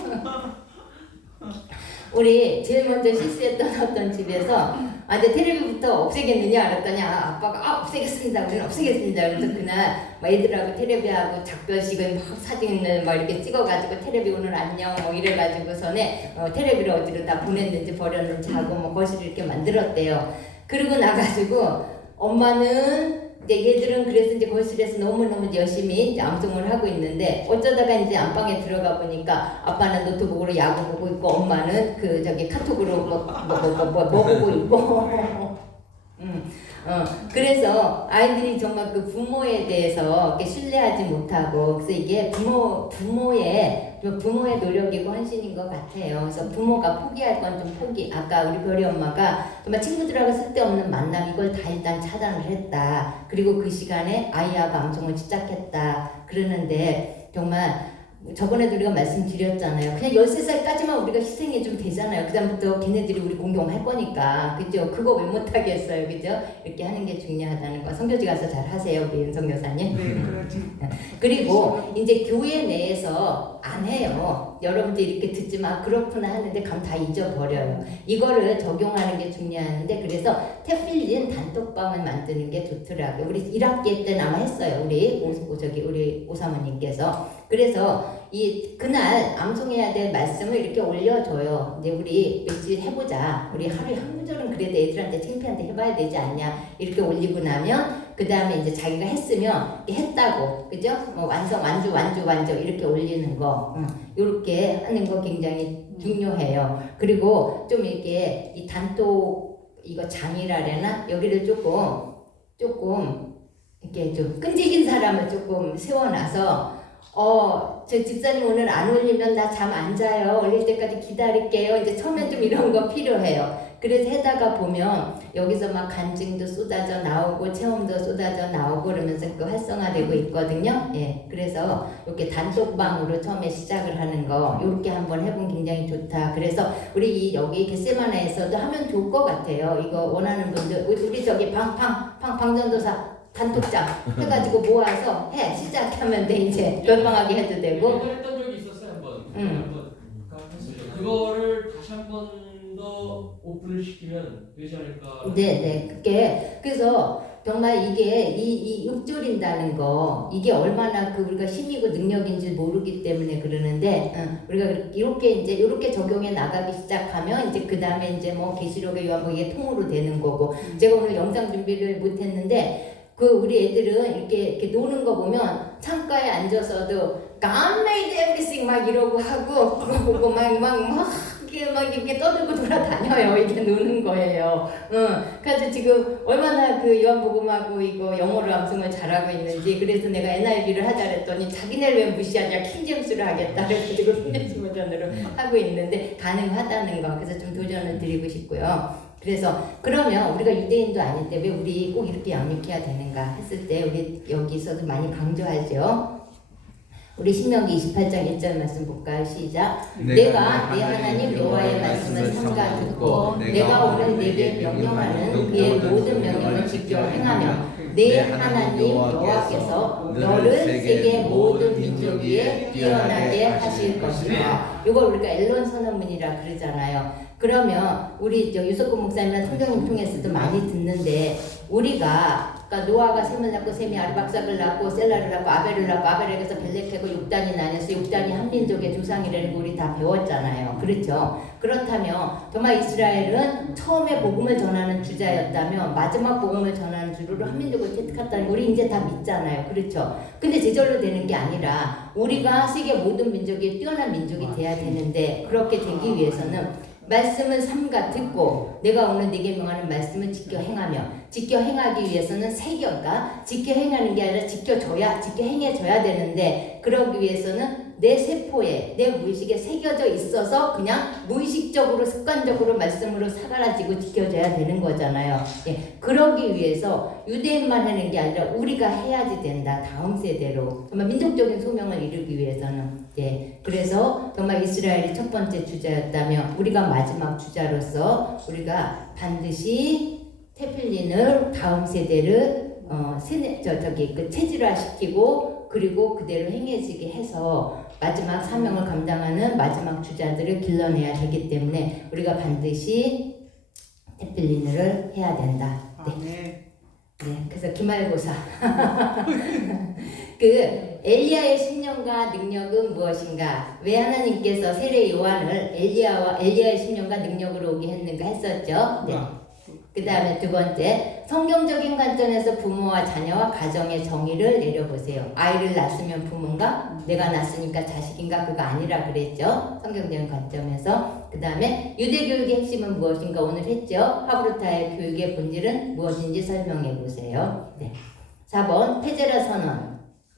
우리 제일 먼저 실수했던 어떤 집에서 이제 테레비부터 없애겠느냐 그랬더니 아빠가 없애겠습니다. 우리는 없애겠습니다. 그래서 그날 막 애들하고 테레비하고 작별식을 막 사진을 막 이렇게 찍어가지고 테레비 오늘 안녕 뭐 이래가지고서는 테레비를 어디로 다 보냈는지 버렸는지 하고 뭐 거실을 이렇게 만들었대요. 그러고 나가지고 엄마는 이제 얘들은 그래서 이제 거실에서 너무너무 열심히 이제 암송을 하고 있는데 어쩌다가 이제 안방에 들어가 보니까 아빠는 노트북으로 야구 보고 있고 엄마는 카톡으로 뭐 보고 있고 그래서 아이들이 정말 그 부모에 대해서 이렇게 신뢰하지 못하고 그래서 이게 부모의 노력이고 헌신인 것 같아요. 그래서 부모가 포기할 건 좀 아까 우리 별이 엄마가 정말 친구들하고 쓸데없는 만남 이걸 다 일단 차단을 했다. 그리고 그 시간에 아이하고 암송을 시작했다. 그러는데 정말 저번에도 우리가 말씀드렸잖아요. 그냥 13살까지만 우리가 희생이 좀 되잖아요. 그 다음부터 걔네들이 우리 공경할 거니까. 그죠? 그거 왜 못하겠어요. 그죠? 이렇게 하는 게 중요하다는 거. 선교지 가서 잘 하세요. 우리 윤성 교사님. 네, 그렇지. 그리고 이제 교회 내에서 안 해요. 여러분들 이렇게 듣지만 그렇구나 하는데 감 다 잊어버려요. 이거를 적용하는 게 중요한데 그래서 태필린 단톡방을 만드는 게 좋더라고요. 우리 1학기 때는 아마 했어요. 우리 오사모님께서. 그래서 그날 암송해야 될 말씀을 이렇게 올려줘요. 이제 우리 며칠 해보자. 우리 하루에 한 구절은 그래도 애들한테 창피한테 해봐야 되지 않냐. 이렇게 올리고 나면 그 다음에 이제 자기가 했으면 했다고, 그죠? 뭐 완주 이렇게 올리는 거, 이렇게 하는 거 굉장히 중요해요. 그리고 좀 이렇게 이 단톡 이거 장이라려나 여기를 조금 이렇게 좀 끈질긴 사람을 조금 세워놔서. 저 집사님 오늘 안 올리면 나 잠 안 자요. 올릴 때까지 기다릴게요. 이제 처음엔 좀 이런 거 필요해요. 그래서 해다가 보면 여기서 막 간증도 쏟아져 나오고 체험도 쏟아져 나오고 그러면서 그 활성화되고 있거든요. 예, 그래서 이렇게 단톡방으로 처음에 시작을 하는 거 이렇게 한번 해보면 굉장히 좋다. 그래서 우리 여기 겟세마네에서도 하면 좋을 것 같아요. 이거 원하는 분들 우리 저기 방전도사 단톡장 해가지고 모아서 시작하면 돼. 이제 별방하게 해도 되고. 했던 적이 있었어요 한번. 그거를 다시 한 번 더 오픈을 시키면 되지 않을까. 네. 그래서 정말 이게 이 읊조린다는 거 이게 얼마나 우리가 힘이고 능력인지 모르기 때문에 그러는데 우리가 이렇게 적용해 나가기 시작하면 이제 그 다음에 이제 뭐 계시록의 요한 이게 통으로 되는 거고. 제가 오늘 영상 준비를 못했는데. 우리 애들은 이렇게 노는 거 보면 창가에 앉아서도 God made everything 막 이러고 하고 그거 보고 막 이게 막 이렇게 떠들고 돌아다녀요. 이렇게 노는 거예요. 그래서 지금 얼마나 그 요한복음하고 이거 영어로 암송을 잘하고 있는지 그래서 내가 NIV를 하자 그랬더니 자기네를 왜 무시하냐 킹제임스를 하겠다 그래가지고 킹제임스 버전으로 하고 있는데 가능하다는 거 그래서 좀 도전을 드리고 싶고요. 그래서 그러면 우리가 유대인도 아닌데 왜 우리 꼭 이렇게 양육해야 되는가 했을 때 우리 여기서도 많이 강조하죠. 우리 신명기 28장 1절 말씀 볼까요? 시작. 내가 내 하나님 여호와의 말씀을 삼가 듣고 내가 오늘 내게 명령하는 그의 모든 명령을 지켜 행하며 내 하나님 여호와께서 너를 세계 모든 민족 위에 뛰어나게 하실 것이다. 이걸 우리가 엘론 선언문이라 그러잖아요. 그러면 우리 유석근 목사님이나 성경님 통해서도 많이 듣는데 우리가 그러니까 노아가 셈을 낳고 셈이 아르박삭을 낳고 셀라를 낳고 아벨을 낳고 아벨에게서 벨렉하고 6단이 나뉘어서 6단이 한 민족의 조상이라는 거 우리 다 배웠잖아요. 그렇죠? 그렇다면 정말 이스라엘은 처음에 복음을 전하는 주자였다면 마지막 복음을 전하는 주로 한 민족을 택했다는 거 우리 이제 다 믿잖아요. 그렇죠? 근데 제절로 되는 게 아니라 우리가 세계 모든 민족이 뛰어난 민족이 돼야 되는데 그렇게 되기 위해서는 말씀을 삼가 듣고 내가 오늘 네게 명하는 말씀을 지켜 행하며 지켜 행하기 위해서는 새겨가 지켜 행하는 게 아니라 지켜 행해줘야 되는데 그러기 위해서는 내 세포에 내 무의식에 새겨져 있어서 그냥 무의식적으로 습관적으로 말씀으로 사가라지고 지켜져야 되는 거잖아요. 예, 그러기 위해서 유대인만 하는 게 아니라 우리가 해야지 된다. 다음 세대로 정말 민족적인 소명을 이루기 위해서는 예, 그래서 정말 이스라엘이 첫 번째 주자였다면 우리가 마지막 주자로서 우리가 반드시 테필린을 다음 세대를 체질화시키고 그리고 그대로 행해지게 해서 마지막 사명을 감당하는 마지막 주자들을 길러내야 되기 때문에 우리가 반드시 테필린을 해야 된다. 네. 네, 그래서 기말고사. 그 엘리야의 신령과 능력은 무엇인가? 왜 하나님께서 세례 요한을 엘리야의 신령과 능력으로 오게 했는가 했었죠. 네. 그 다음에 두 번째, 성경적인 관점에서 부모와 자녀와 가정의 정의를 내려보세요. 아이를 낳았으면 부모인가? 내가 낳았으니까 자식인가? 그거 아니라 그랬죠. 성경적인 관점에서. 그 다음에 유대교육의 핵심은 무엇인가 오늘 했죠. 하브루타의 교육의 본질은 무엇인지 설명해 보세요. 네. 4번, 페제라 선언.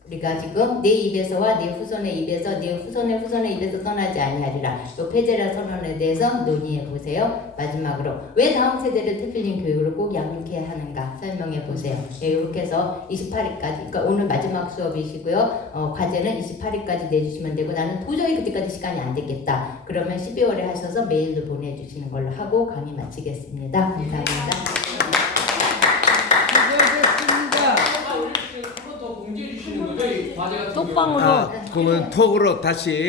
우리가 지금 내 입에서와 내 후손의 입에서 내 후손의 입에서 떠나지 아니하리라. 또 페제라 선언에 대해서 논의해 보세요. 마지막으로 왜 다음 세대를 테필린 교육으로 꼭 양육해야 하는가 설명해 보세요. 네, 이렇게 해서 28일까지 그러니까 오늘 마지막 수업이시고요. 과제는 28일까지 내주시면 되고 나는 도저히 그때까지 시간이 안 되겠다. 그러면 12월에 하셔서 메일로 보내주시는 걸로 하고 강의 마치겠습니다. 감사합니다. 공지해 주시는 거죠? 이 과제 같은 톡방으로. 경우는? 그러면 톡으로 다시